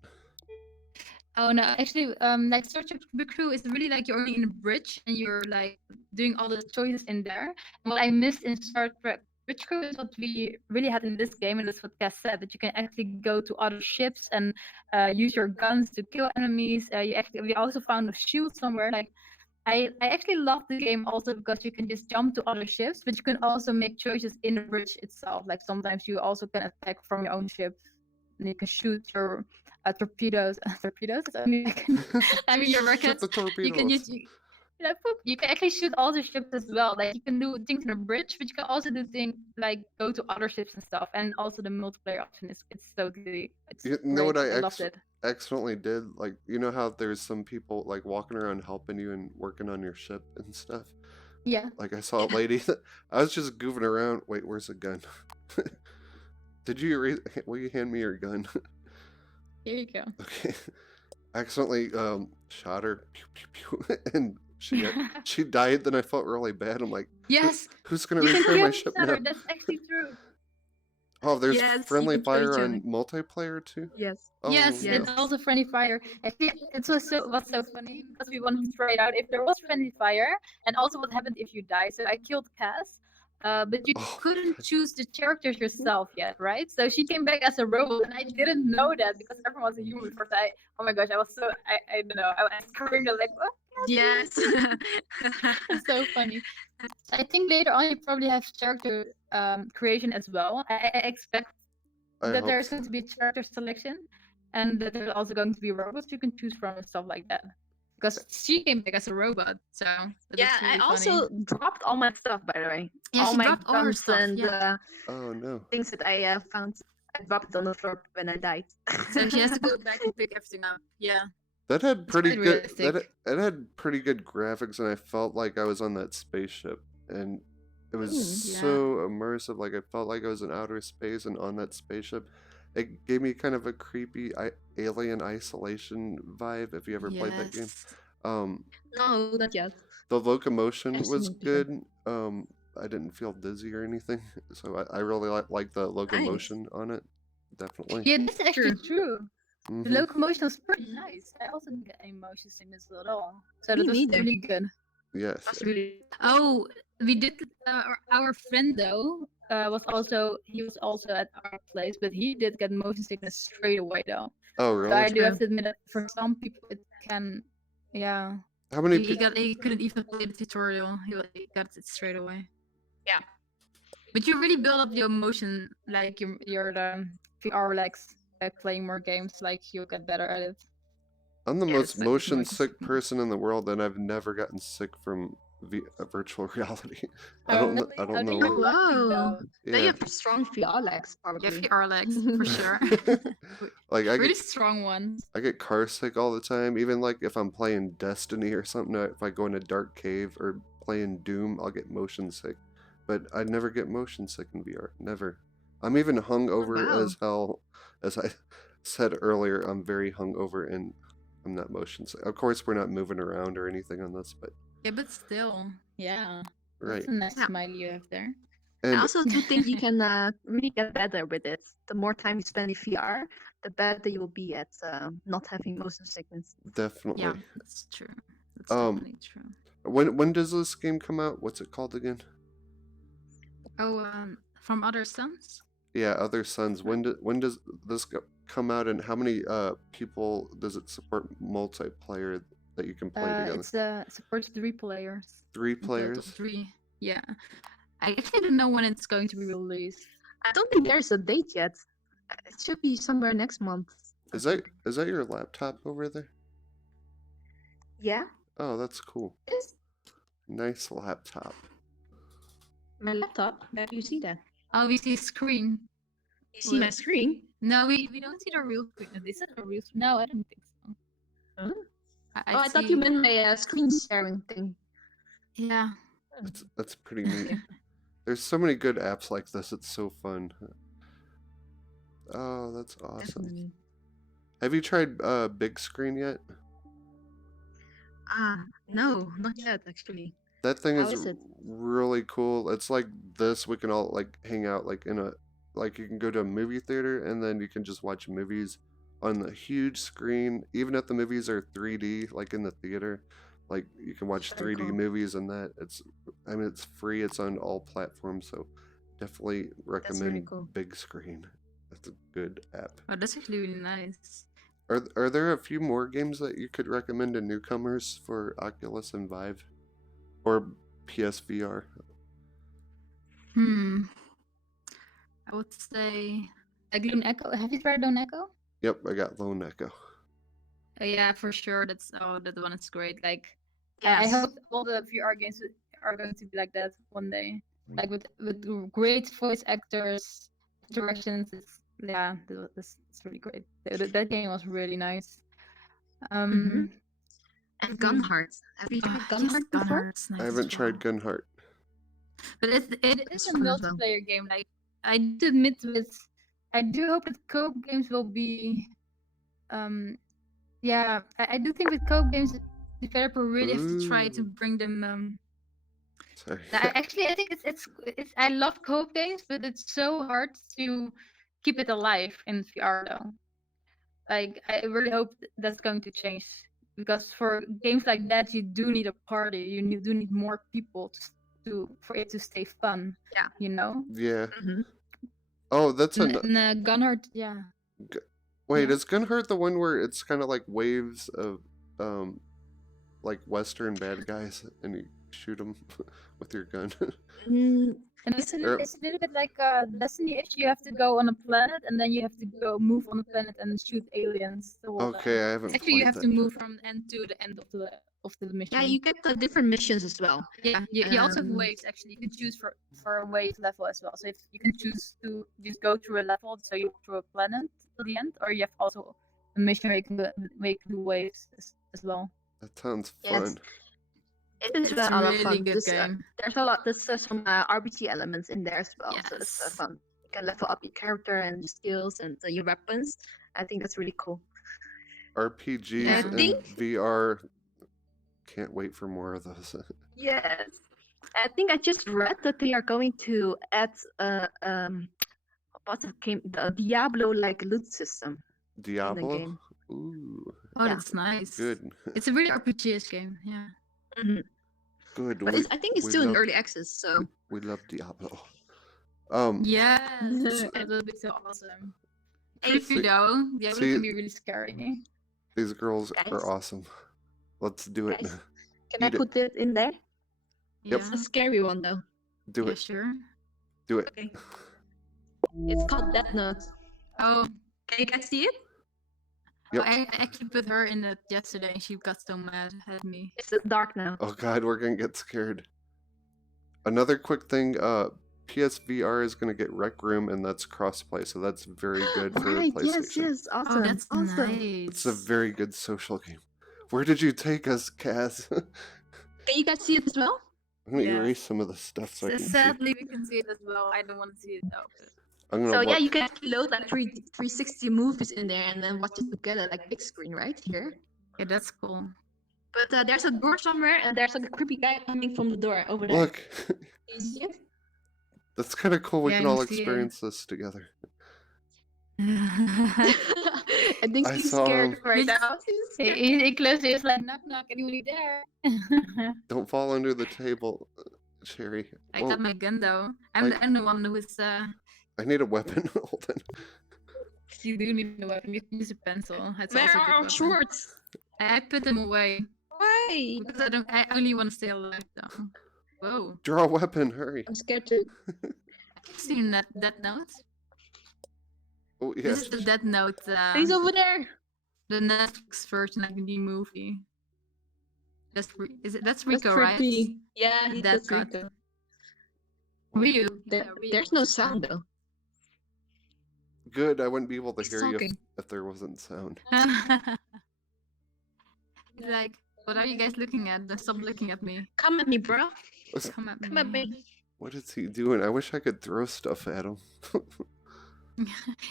Oh no, actually, like Star Trek Bridge Crew is really like you're in a bridge and you're like doing all the choices in there. And what I missed in Star Trek Bridge crew is what we really had in this game, and that's what Cass said, that you can actually go to other ships and use your guns to kill enemies. We also found a shield somewhere. Like I actually love the game also because you can just jump to other ships, but you can also make choices in the bridge itself. Like sometimes you also can attack from your own ship, and you can shoot your torpedoes. Torpedoes? It's only I mean your Shoot rockets. the You can torpedoes. you can actually shoot all the ships as well. Like you can do things in a bridge, but you can also do things like go to other ships and stuff. And also the multiplayer option is it's You know great. what I I loved it. accidentally did? Like, you know how there's some people like walking around helping you and working on your ship and stuff? Yeah. Like, I saw a lady. I was just goofing around. Wait, where's the gun? Will you hand me your gun? Here you go. Okay. Accidentally shot her. Pew, pew, pew. And she died. Then I felt really bad. I'm like, Yes. who's going You to can repair kill my each ship other. now? That's actually true. Oh, there's Yes, you friendly can kill each fire other. on multiplayer too? Yes. Oh, Yes, no. it's also friendly fire. Actually, it was what's so funny because we wanted to try it out if there was friendly fire, and also what happened if you die. So I killed Cass, but you Oh, couldn't choose the characters yourself yet, right? So she came back as a robot, and I didn't know that because everyone was a human before. So oh my gosh, I was so I don't know. I screamed like, what? Yes. It's so funny. I think later on you probably have character creation as well. I expect I that hope there's so. going to be character selection and that there's also going to be robots you can choose from and stuff like that. Because she came back as a robot, so that Yeah, is really I funny. also dropped all my stuff, by the way. Yeah, all she my dropped all her guns stuff, and yeah. Oh, no. things that I found. I dropped it on the floor when I died. So she has to go back and pick everything up. Yeah. That had It's pretty quite good. realistic. It had pretty good graphics, and I felt like I was on that spaceship, and it was yeah. so immersive. Like I felt like I was in outer space and on that spaceship. It gave me kind of a creepy Alien Isolation vibe. If you ever played that game, Yes. um, No, not yet. the locomotion I've was seen it before. good. I didn't feel dizzy or anything, so I really like the locomotion on it. Definitely. Yeah, that's actually true. The Mhm. locomotion was pretty nice. I also didn't get any motion sickness at all. So Me that was neither. really good. Yes. That's really. Oh, we did. Our friend though he was also at our place, but he did get motion sickness straight away though. Oh, So I really? do have to admit that for some people it can, yeah. How many? He couldn't even play the tutorial. He got it straight away. Yeah. But you really build up your motion, like your VR legs by playing more games. Like you'll get better at it. I'm the Yeah, most it's like motion motion sick sickness. person in the world, and I've never gotten sick from virtual reality. I Oh, don't. really? I Oh, don't then know. you're lucky, Whoa. though. Then you Yeah. have strong VR legs, Yeah, probably. VR legs for sure. Like I Really get strong ones. I get car sick all the time. Even like if I'm playing Destiny or something, if I go in a dark cave or playing Doom, I'll get motion sick. But I never get motion sick in VR. Never. I'm even hungover wow. as hell. As I said earlier, I'm very hungover and I'm not motion sick. Of course, we're not moving around or anything on this, but Yeah, but still. Yeah. right. That's a nice Yeah. smiley you have there. I And also do think you can really get better with it. The more time you spend in VR, the better you will be at not having motion sickness. definitely. Yeah, that's true. That's Um, definitely true. When does this game come out? What's it called again? Oh, from Other Sons? Yeah, Other Sons. When does this come out, and how many people does it support multiplayer that you can play together? It's supports 3 players. 3 In total, players. 3. Yeah. I actually don't know when it's going to be released. I don't think there's a date yet. It should be somewhere next month. I Is that think. your laptop over there? Yeah. Oh, that's cool. It's Nice laptop. my laptop. Where do you see that? Oh, we see screen. You see my screen? No, we don't see the real screen. Is it a real screen? No, I don't think so. Huh? I I thought see- you meant my screen sharing thing. Yeah. That's pretty neat. There's so many good apps like this. It's so fun. Oh, that's awesome. Definitely. Have you tried big screen yet? No, not yet actually. That thing How is is it? really cool. It's like this. We can all like hang out like in a like you can go to a movie theater and then you can just watch movies on the huge screen. Even if the movies are 3D, like in the theater, like you can watch Very 3D cool. movies and that. It's free. It's on all platforms, so definitely That's recommend really cool. Big Screen. That's a good app. Oh, that's actually really nice. Are there a few more games that you could recommend to newcomers for Oculus and Vive? Or PSVR? I would say Lone Echo. Have you tried Lone Echo? Yep, I got Lone Echo. Yeah, for sure. That one is great. Like, I Yes. hope all the VR games are going to be like that one day. Like with great voice actors, directions. It's really great. That game was really nice. And Mhm. Gunheart. Have you tried Gunheart before? I haven't tried Gunheart. But it It is is a fun as well. multiplayer game. Like I do admit I do hope that co-op games will be. Yeah, I do think with co-op games, developer really Have to try to Ooh. bring them. Sorry. Actually, I think it's I love co-op games, but it's so hard to keep it alive in VR though. Like I really hope that's going to change because for games like that, you do need a party. You do need more people for it to stay fun. Yeah. You know. Yeah. Mm-hmm. Oh, that's And, an. and Gunhart, yeah. Wait, Yeah. is Gunheart the one where it's kind of like waves of, like Western bad guys, and you shoot them with your gun? And it's a, Or- it's a little bit like Destiny-ish. You have to go on a planet, and then you have to go move on the planet and shoot aliens. The whole Okay, I haven't Actually, you played have that. to move from end to the end of the mission. Yeah, you get the different missions as well. Yeah, you also have Um, waves. Actually, you can choose for a wave level as well. So if you can choose to just go through a level, so you go through a planet till the end, or you have also a mission where you can do waves as well. That sounds Yes. fun. It is It's a a lot of really fun. good game. There's a lot. There's some RPG elements in there as well, so it's Yes. fun. You can level up your character and your skills and your weapons. I think that's really cool. RPGs Yeah. and think- VR. Can't wait for more of those. Yes, I think I just read that they are going to add what's it came the Diablo-like loot system in the Diablo? game. Ooh, Oh, Yeah. that's nice. good. It's a really RPG-ish game. Yeah. Good. But I think it's we still in love- early access, so We love Diablo. Yes, So- that would be so awesome. Hey, Creepy though. Diablo see- can be really scary. These girls Guys. are awesome. Let's do it. Guys. can Eat I it. put it in there? Yep. Yeah. It's a scary one though. Do Yeah, it. sure. Do it. Okay. It's called Death Note. Oh, Can you guys see it? Yep. I actually put her in it yesterday and she got so mad at me. It's dark now. Oh god, we're gonna get scared. Another quick thing, PSVR is gonna get Rec Room, and that's crossplay, so that's very good for Right, PlayStation. yes, awesome. Oh, that's awesome. nice. It's a very good social game. Where did you take us, Kaz? Can you guys see it as well? I'm gonna Yeah. erase some of the stuff so I can see. Sadly, we can see it as well. I don't want to see it though. I'm gonna So yeah, look. you can actually load like 360 movies in there and then watch it together, like big screen right here. Yeah, that's cool. But there's a door somewhere, and there's like a creepy guy coming from the door over there. Look, Can you see it? that's kind of cool. We Yeah, can I all see it. experience this together. I think I he's saw scared him. right He's- now. He's scared. He closed it. He was like, knock knock, anybody there? Don't fall under the table, Chary. I Well, got my gun though. I'm the one who is. I need a weapon. Hold on. You do need a weapon. You can use a pencil. It's Where also a are good our weapon. shorts? I put them away Why? because I don't. I only want to stay alive though. Whoa! Draw a weapon. Hurry. I'm scared too. I've seen that note. Oh This yes. is the Death Note. He's over there. The Netflix version, like the movie. That's is it? That's That's Rico, right? creepy. Yeah, That that's cut. Rico. Ryu. There, Yeah, Ryu. there's no sound though. Good. I wouldn't be able to He's hear you talking. if there wasn't sound. He's like, what are you guys looking at? Then stop looking at me. Come at me, bro. Come at me. Come at me. What is he doing? I wish I could throw stuff at him.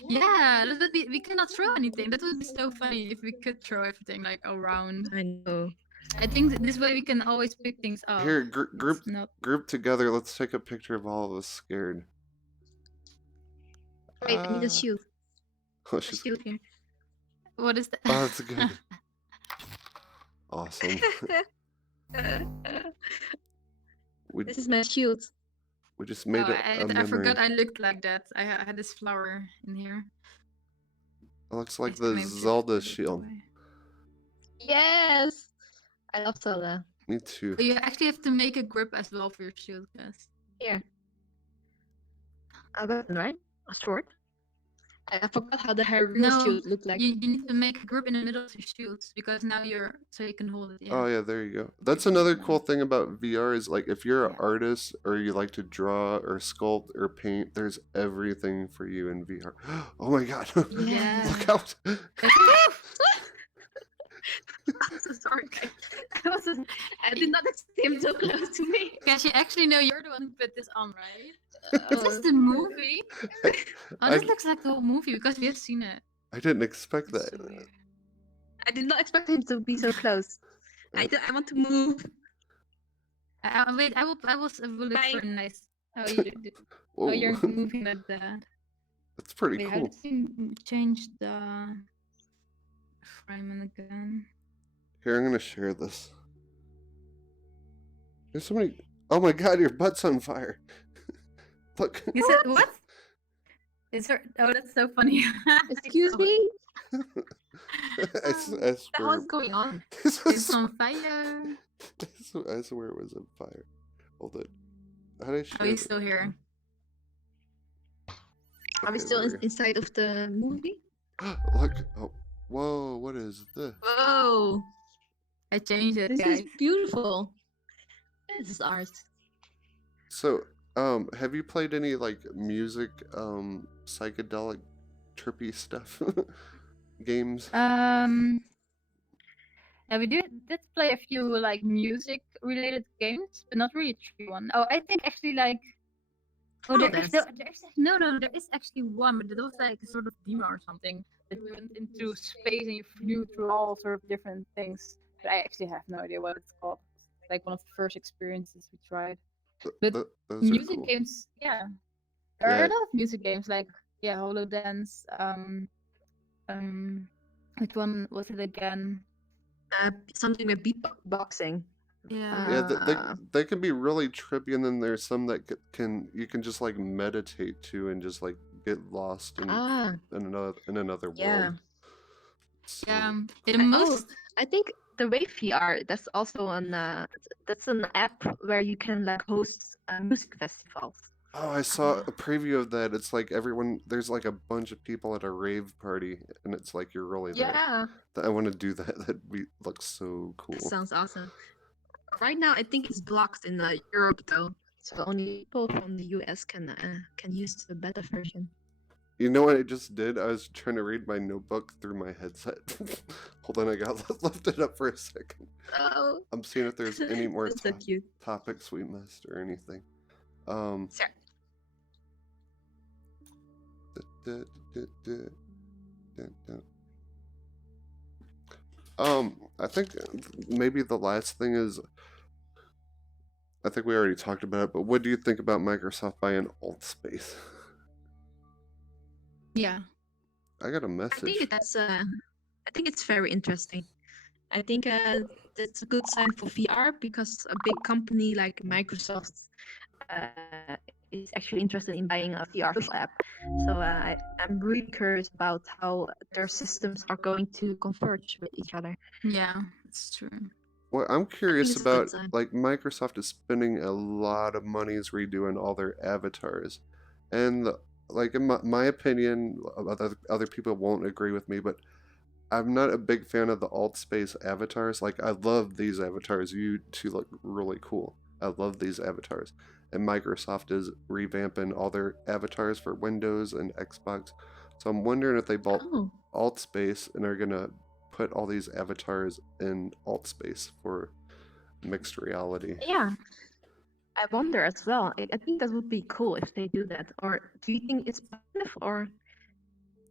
Yeah, that would be. We cannot throw anything. That would be so funny if we could throw everything like around. I know. I think this way we can always pick things up. Here, It's not. group together. Let's take a picture of all of us scared. Wait, I need Ah. a shield. Oh, A she's- shield here. What is that? oh, that's good. Awesome. We This is my shield. We just made Oh, a I memory. forgot I looked like that. I had this flower in here. It looks like I the maybe should Zelda put it shield. away. Yes, I love Zelda. Me too. But you actually have to make a grip as well for your shield, guys. Here, a button, right? A sword. I forgot how the real No, shield looked like. you need to make a grip in the middle of your shields because now you're so you can hold it. Yeah. Oh yeah, there you go. That's another cool thing about VR is like if you're an artist or you like to draw or sculpt or paint, there's everything for you in VR. Oh my god. Yeah. Look out. I'm so sorry. I did not expect him so close to me. Guys, you actually know you're the one who put this on, right? Is this Oh, the movie? Oh, I, this looks like the whole movie because we have seen it. I didn't expect That's that. so weird. I did not expect him to be so close. I want to move. Wait, I will look Bye. for a nice. Oh, Whoa. you're moving like that. That's pretty Wait, how cool. did you change the frame again? Here, I'm gonna share this. There's so many. Oh my god, your butt's on fire. Look. You said what? Is there? Oh, that's so funny. Excuse me? I The swear. hell's going on? This was- It's on fire. I swear it was on fire. Hold it. How did I share Oh, he's this? still here. Are we Okay, still there inside of the movie? we go. Look. Oh. Whoa, what is this? Whoa! I changed it, This guys. is beautiful. This is art. So, have you played any like music, psychedelic, trippy stuff? Games? Yeah, we did play a few like music related games, but not really true one. Oh, I think actually like Oh, there there's no, there is actually one, but it was like a sort of demo or something that you went into space and you flew through all sort of different things. But I actually have no idea what it's called. It's like one of the first experiences we tried. But Those are music cool. games, yeah, there are Yeah. a lot of music games like Holodance. Which one was it again? Something with beatboxing. Yeah. Yeah, they can be really trippy, and then there's some that you can just like meditate to and just like get lost in another Yeah. world. So- Yeah. The most. I think the Wave VR. That's also that's an app where you can like host music festivals. Oh, I saw a preview of that. It's like there's like a bunch of people at a rave party, and it's like you're really there. Yeah, I want to do that. That looks so cool. that sounds awesome. Right now, I think it's blocked in Europe though, so only people from the US can use the beta version. You know what I just did? I was trying to read my notebook through my headset. Hold on, I got lift it up for a second. Oh, I'm seeing if there's any more that's so cute. topics we missed or anything. Sure. I think maybe the last thing is, I think we already talked about it, but what do you think about Microsoft buying AltSpace? Yeah. I got a I message. think I think it's very interesting. I think that's a good sign for VR because a big company like Microsoft is actually interested in buying a VR app. So I'm really curious about how their systems are going to converge with each other. Yeah. It's true. Well, I'm curious it's a good about, sign. like, Microsoft is spending a lot of monies redoing all their avatars. And, like, in my opinion, other people won't agree with me, but I'm not a big fan of the AltSpace avatars. Like, I love these avatars. You two look really cool. I love these avatars. And Microsoft is revamping all their avatars for Windows and Xbox. So I'm wondering if they bought Oh, AltSpace and are going to put all these avatars in AltSpace for mixed reality. yeah. I wonder as well. I think that would be cool if they do that. Or do you think it's positive, or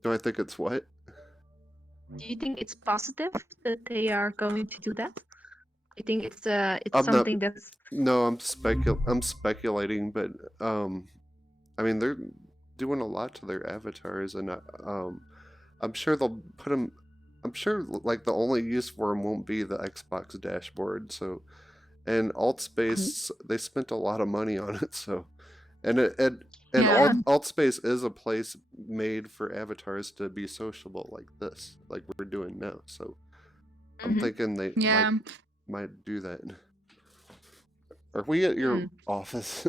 Do I think it's what? do you think it's positive that they are going to do that? I think it's I'm not- something that's No, I'm speculating, but I mean they're doing a lot to their avatars, and I'm sure they'll put them. I'm sure like the only use for them won't be the Xbox dashboard. So, and AltSpace, they spent a lot of money on it, so And Yeah. alt space is a place made for avatars to be sociable like this, like we're doing now. So I'm Mhm. thinking they Yeah. might do that. Are we at your Hmm. office?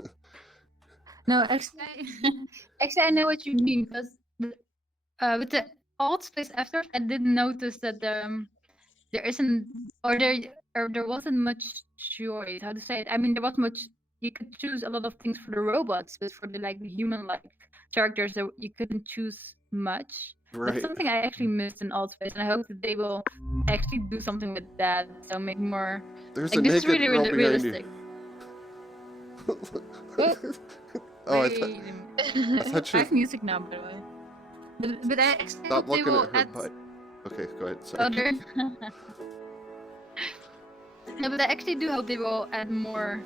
No, actually, I know what you mean because with the alt space after, I did notice that there isn't or there wasn't much choice. How to say it? I mean, there was much. You could choose a lot of things for the robots, but for the human-like characters, you couldn't choose much. That's Right. something I actually missed in alt space, and I hope that they will actually do something with that. So make more. There's Like a this is naked really, girl really behind realistic. you. Oh, I Wait thought a minute. I thought I you have music now, by the way. But I actually stop hope they looking will at her add butt. Okay, go ahead. Sorry. other. No, but I actually do hope they will add more.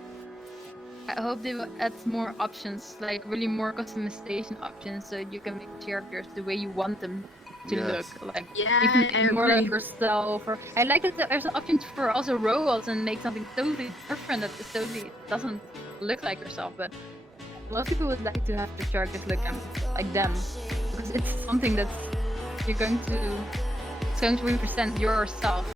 I hope they will add more options, like really more customization options, so you can make characters the way you want them to Yes. look. Like Yeah, even I more like agree. yourself. Or I like that there's options for also robots and make something totally different that is totally doesn't look like yourself. But a lot of people would like to have the characters look like them because it's something that's it's going to represent yourself.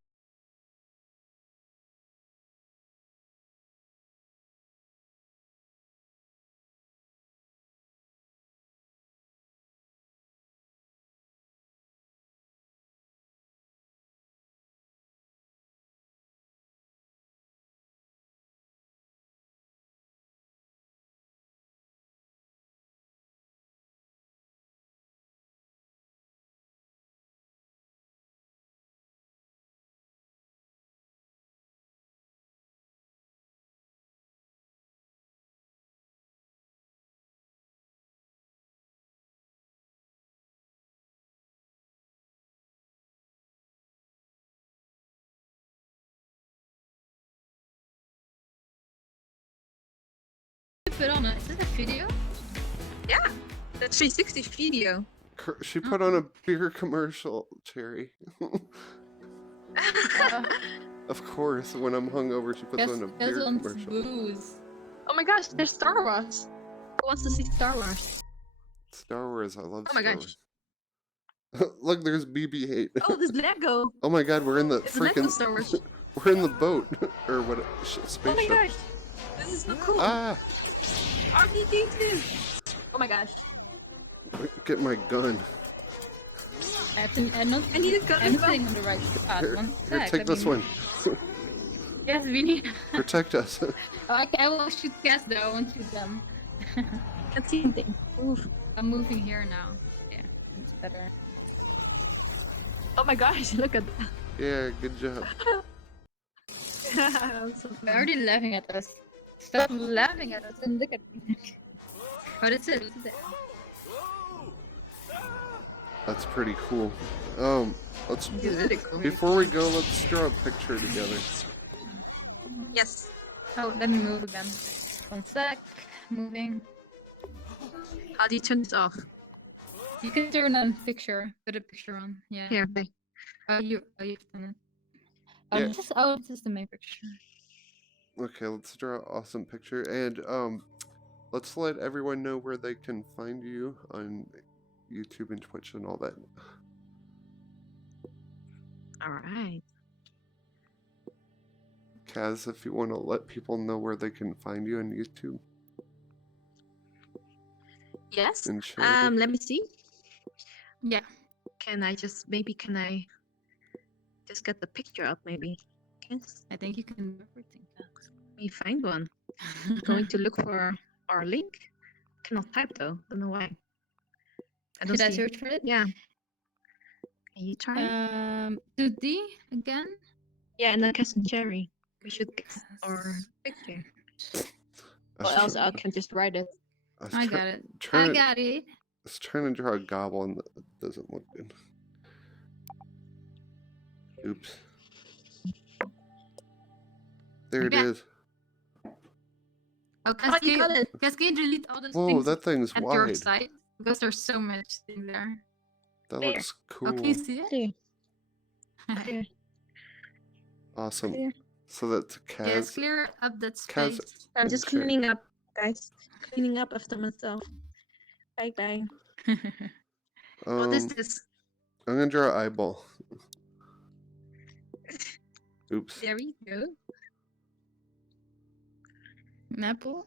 Put on a, is this a video? Yeah, the 360 video. She put on a beer commercial, Chary. Of course, when I'm hungover, she puts on a beer commercial. Booze. Oh my gosh, there's Star Wars. Who wants to see Star Wars? Star Wars, I love Oh my Star gosh. Wars. Look, there's BB-8. Oh, there's Lego. Oh my God, we're in the It's Lego freaking. Star Wars. We're in the boat or what? Oh my Spaceship. gosh, this is so cool. Ah! R2D2. Oh my gosh. Get my gun. I'm not. I need a gun as well. sitting on the right spot. Here, One here, sec, take let this me- one. Yes, we need. Protect us. I will shoot cats though. I won't shoot them. That's the same thing. Oof. I'm moving here now. Yeah, it's better. Oh my gosh, look at that. Yeah, good job. That's so They're funny. already laughing at us. Stop laughing at us and look at me. Oh, that's it. That's it. That's pretty cool. Let's It's really cool. before we go, let's draw a picture together. Yes. Oh, let me move again. One sec. Moving. How do you turn this off? You can turn on picture. Put a picture on. Yeah. Here, okay. You've done it. Yeah. This is the main picture. Okay, let's draw an awesome picture, and let's let everyone know where they can find you on YouTube and Twitch and all that. All right. Kaz, if you want to let people know where they can find you on YouTube Yes. and share. Let me see. Yeah. Can I just get the picture up maybe? Yes. I think you can do everything. Let me find one. Going to look for our link. Cannot type though. Don't know why. I don't Should I see. search for it? Yeah. Can you try? 2D again? Yeah, and then Cass and Chary. We should get our picture. I Or was else try- I can just write it. was I try- got it. trying I to- got it. I was trying to draw a goblin that doesn't look good. Oops. There it Yeah. is. Oh, Oh, you got it. Guys, can you delete all those Whoa, things that thing's at your wide. site? Because there's so much thing there. That There. looks cool. Oh, can you see it? There. There. Awesome. There. So that's Yes, Kaz. clear up that Kaz- space. I'm just Sure. cleaning up, guys. Cleaning up after myself. Bye bye. What is this? I'm gonna draw an eyeball. Oops, There we go. An apple?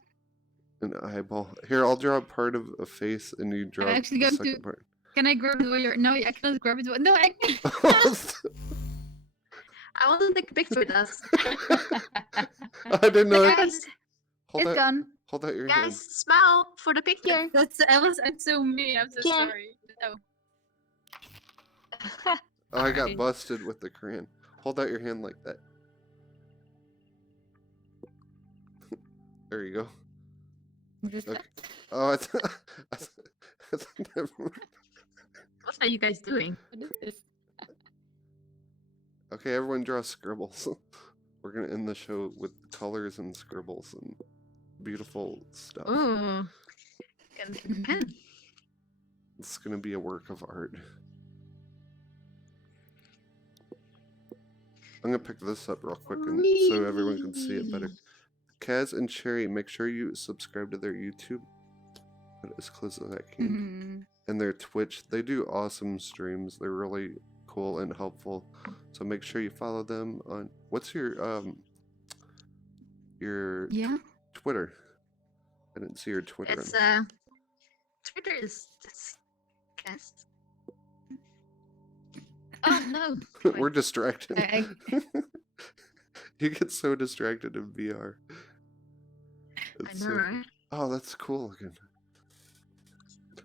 an eyeball. Here, I'll draw a part of a face, and you draw actually the going second to- part. Can I grab it while you're... No, I cannot grab it while... No, I... I want to take a picture with us. I didn't know. Guys, Hold It's out, gone. hold out your guys, hand. smile for the picture. I'm so me. I'm so Yeah. sorry. Oh. Oh, I got Alright. busted with the crayon. Hold out your hand like that. There you go. What is Okay. that? Oh, I th- never mind. What are you guys doing? What is this? Okay, everyone draw scribbles. We're gonna end the show with colors and scribbles and beautiful stuff. Oh, and pen. It's gonna be a work of art. I'm gonna pick this up real quick and so everyone can see it better. Kaz and Chary, make sure you subscribe to their YouTube. Put it as close as I can. Mhm. And their Twitch. They do awesome streams. They're really cool and helpful. So make sure you follow them on what's your Yeah. Twitter? I didn't see your Twitter. It's Twitter is this cast. Oh no. We're distracted. I- You get so distracted in VR. I It's know, so- right? Oh, that's cool looking.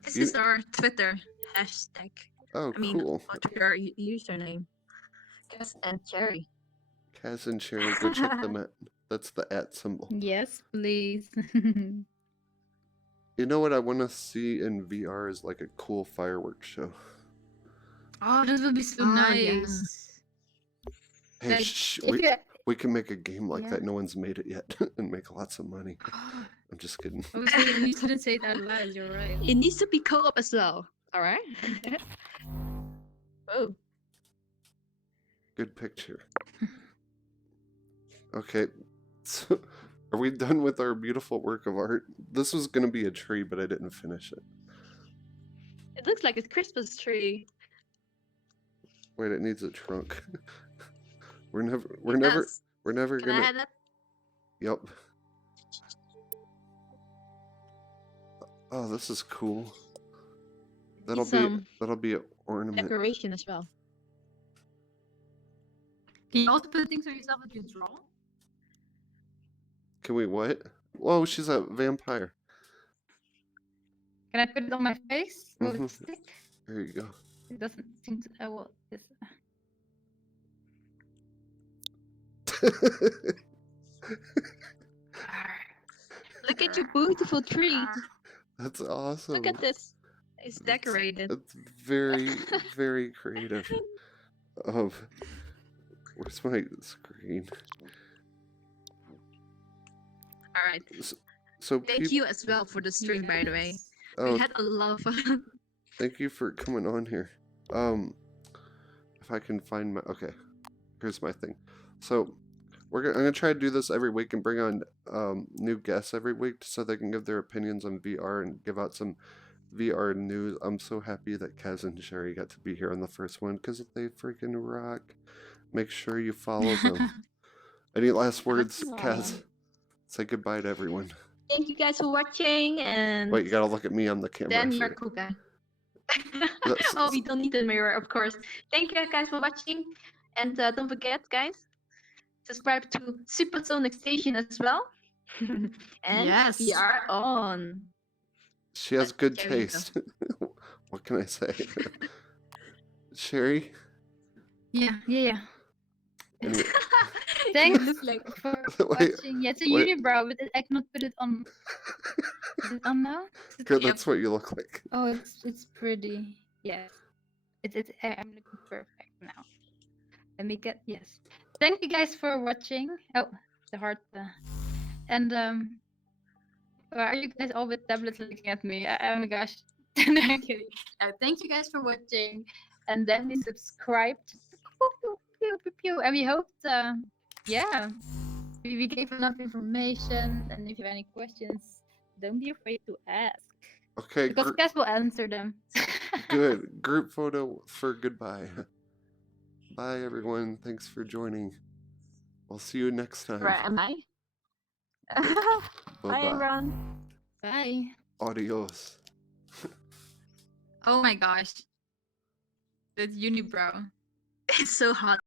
This You- is our Twitter hashtag. Oh, I mean, cool. our Twitter username. Gus and Chary. Kaz and Chary, go check them out. That's the @ symbol. Yes, please. You know what I want to see in VR is like a cool fireworks show. Oh, that would be so Oh, yeah. nice. Hey, Like, shh, If you... we can make a game like Yeah. that. No one's made it yet and make lots of money. Oh, I'm just kidding. obviously, you shouldn't say it out loud. You're right. It needs to be co-op as well. All right. Oh, Good picture. Okay, so are we done with our beautiful work of art? This was gonna be a tree, but I didn't finish it. it looks like a Christmas tree. Wait, it needs a trunk. we're never Yes. Can I gonna. add that? Yep. Oh, this is cool. That'll some be an ornament. Decoration as well. Can you also put things on yourself that you draw? Can we what? Whoa, she's a vampire. Can I put it on my face? Will Mhm. it stick? There you go. It doesn't seem to. Oh, well, this. Look at your beautiful tree. That's awesome. Look at this. It's decorated. That's very, very creative. Where's my screen? All right. So Thank you as well for the stream, by the way. Oh, We had a lot of fun. thank you for coming on here. If I can find my here's my thing. So I'm gonna try to do this every week and bring on new guests every week so they can give their opinions on VR and give out some VR news. I'm so happy that Kaz and Chary got to be here on the first one because they freaking rock. Make sure you follow them. Any last words, Kaz? Say goodbye to everyone. Thank you guys for watching, and Wait, you gotta look at me on the camera. then you're sorry. a cool guy. That's- Oh, we don't need a mirror, of course. Thank you guys for watching, and don't forget, guys, subscribe to Supersonic Station as well. And Yes. we are on. She has good There you go. taste. What can I say? Chary? Yeah. Anyway, Thanks look like for Wait, watching. Yeah, it's a wait. unibrow, but I cannot put it on. Is it on now? good, that's what you look like. Oh, it's pretty. Yes. I'm looking perfect now. Let me get yes. Thank you guys for watching. Oh, the heart. And why are you guys all with tablets looking at me? Oh my gosh. No, I'm kidding. Thank you guys for watching, and definitely subscribe. And we hope, we gave enough information. And if you have any questions, don't be afraid to ask. Okay, Because Cass will answer them. good. Group photo for goodbye. Bye, everyone. Thanks for joining. I'll see you next time. Right, am I? Bye, Bye-bye. everyone. Bye. Adios. Oh my gosh. That unibrow. It's so hot.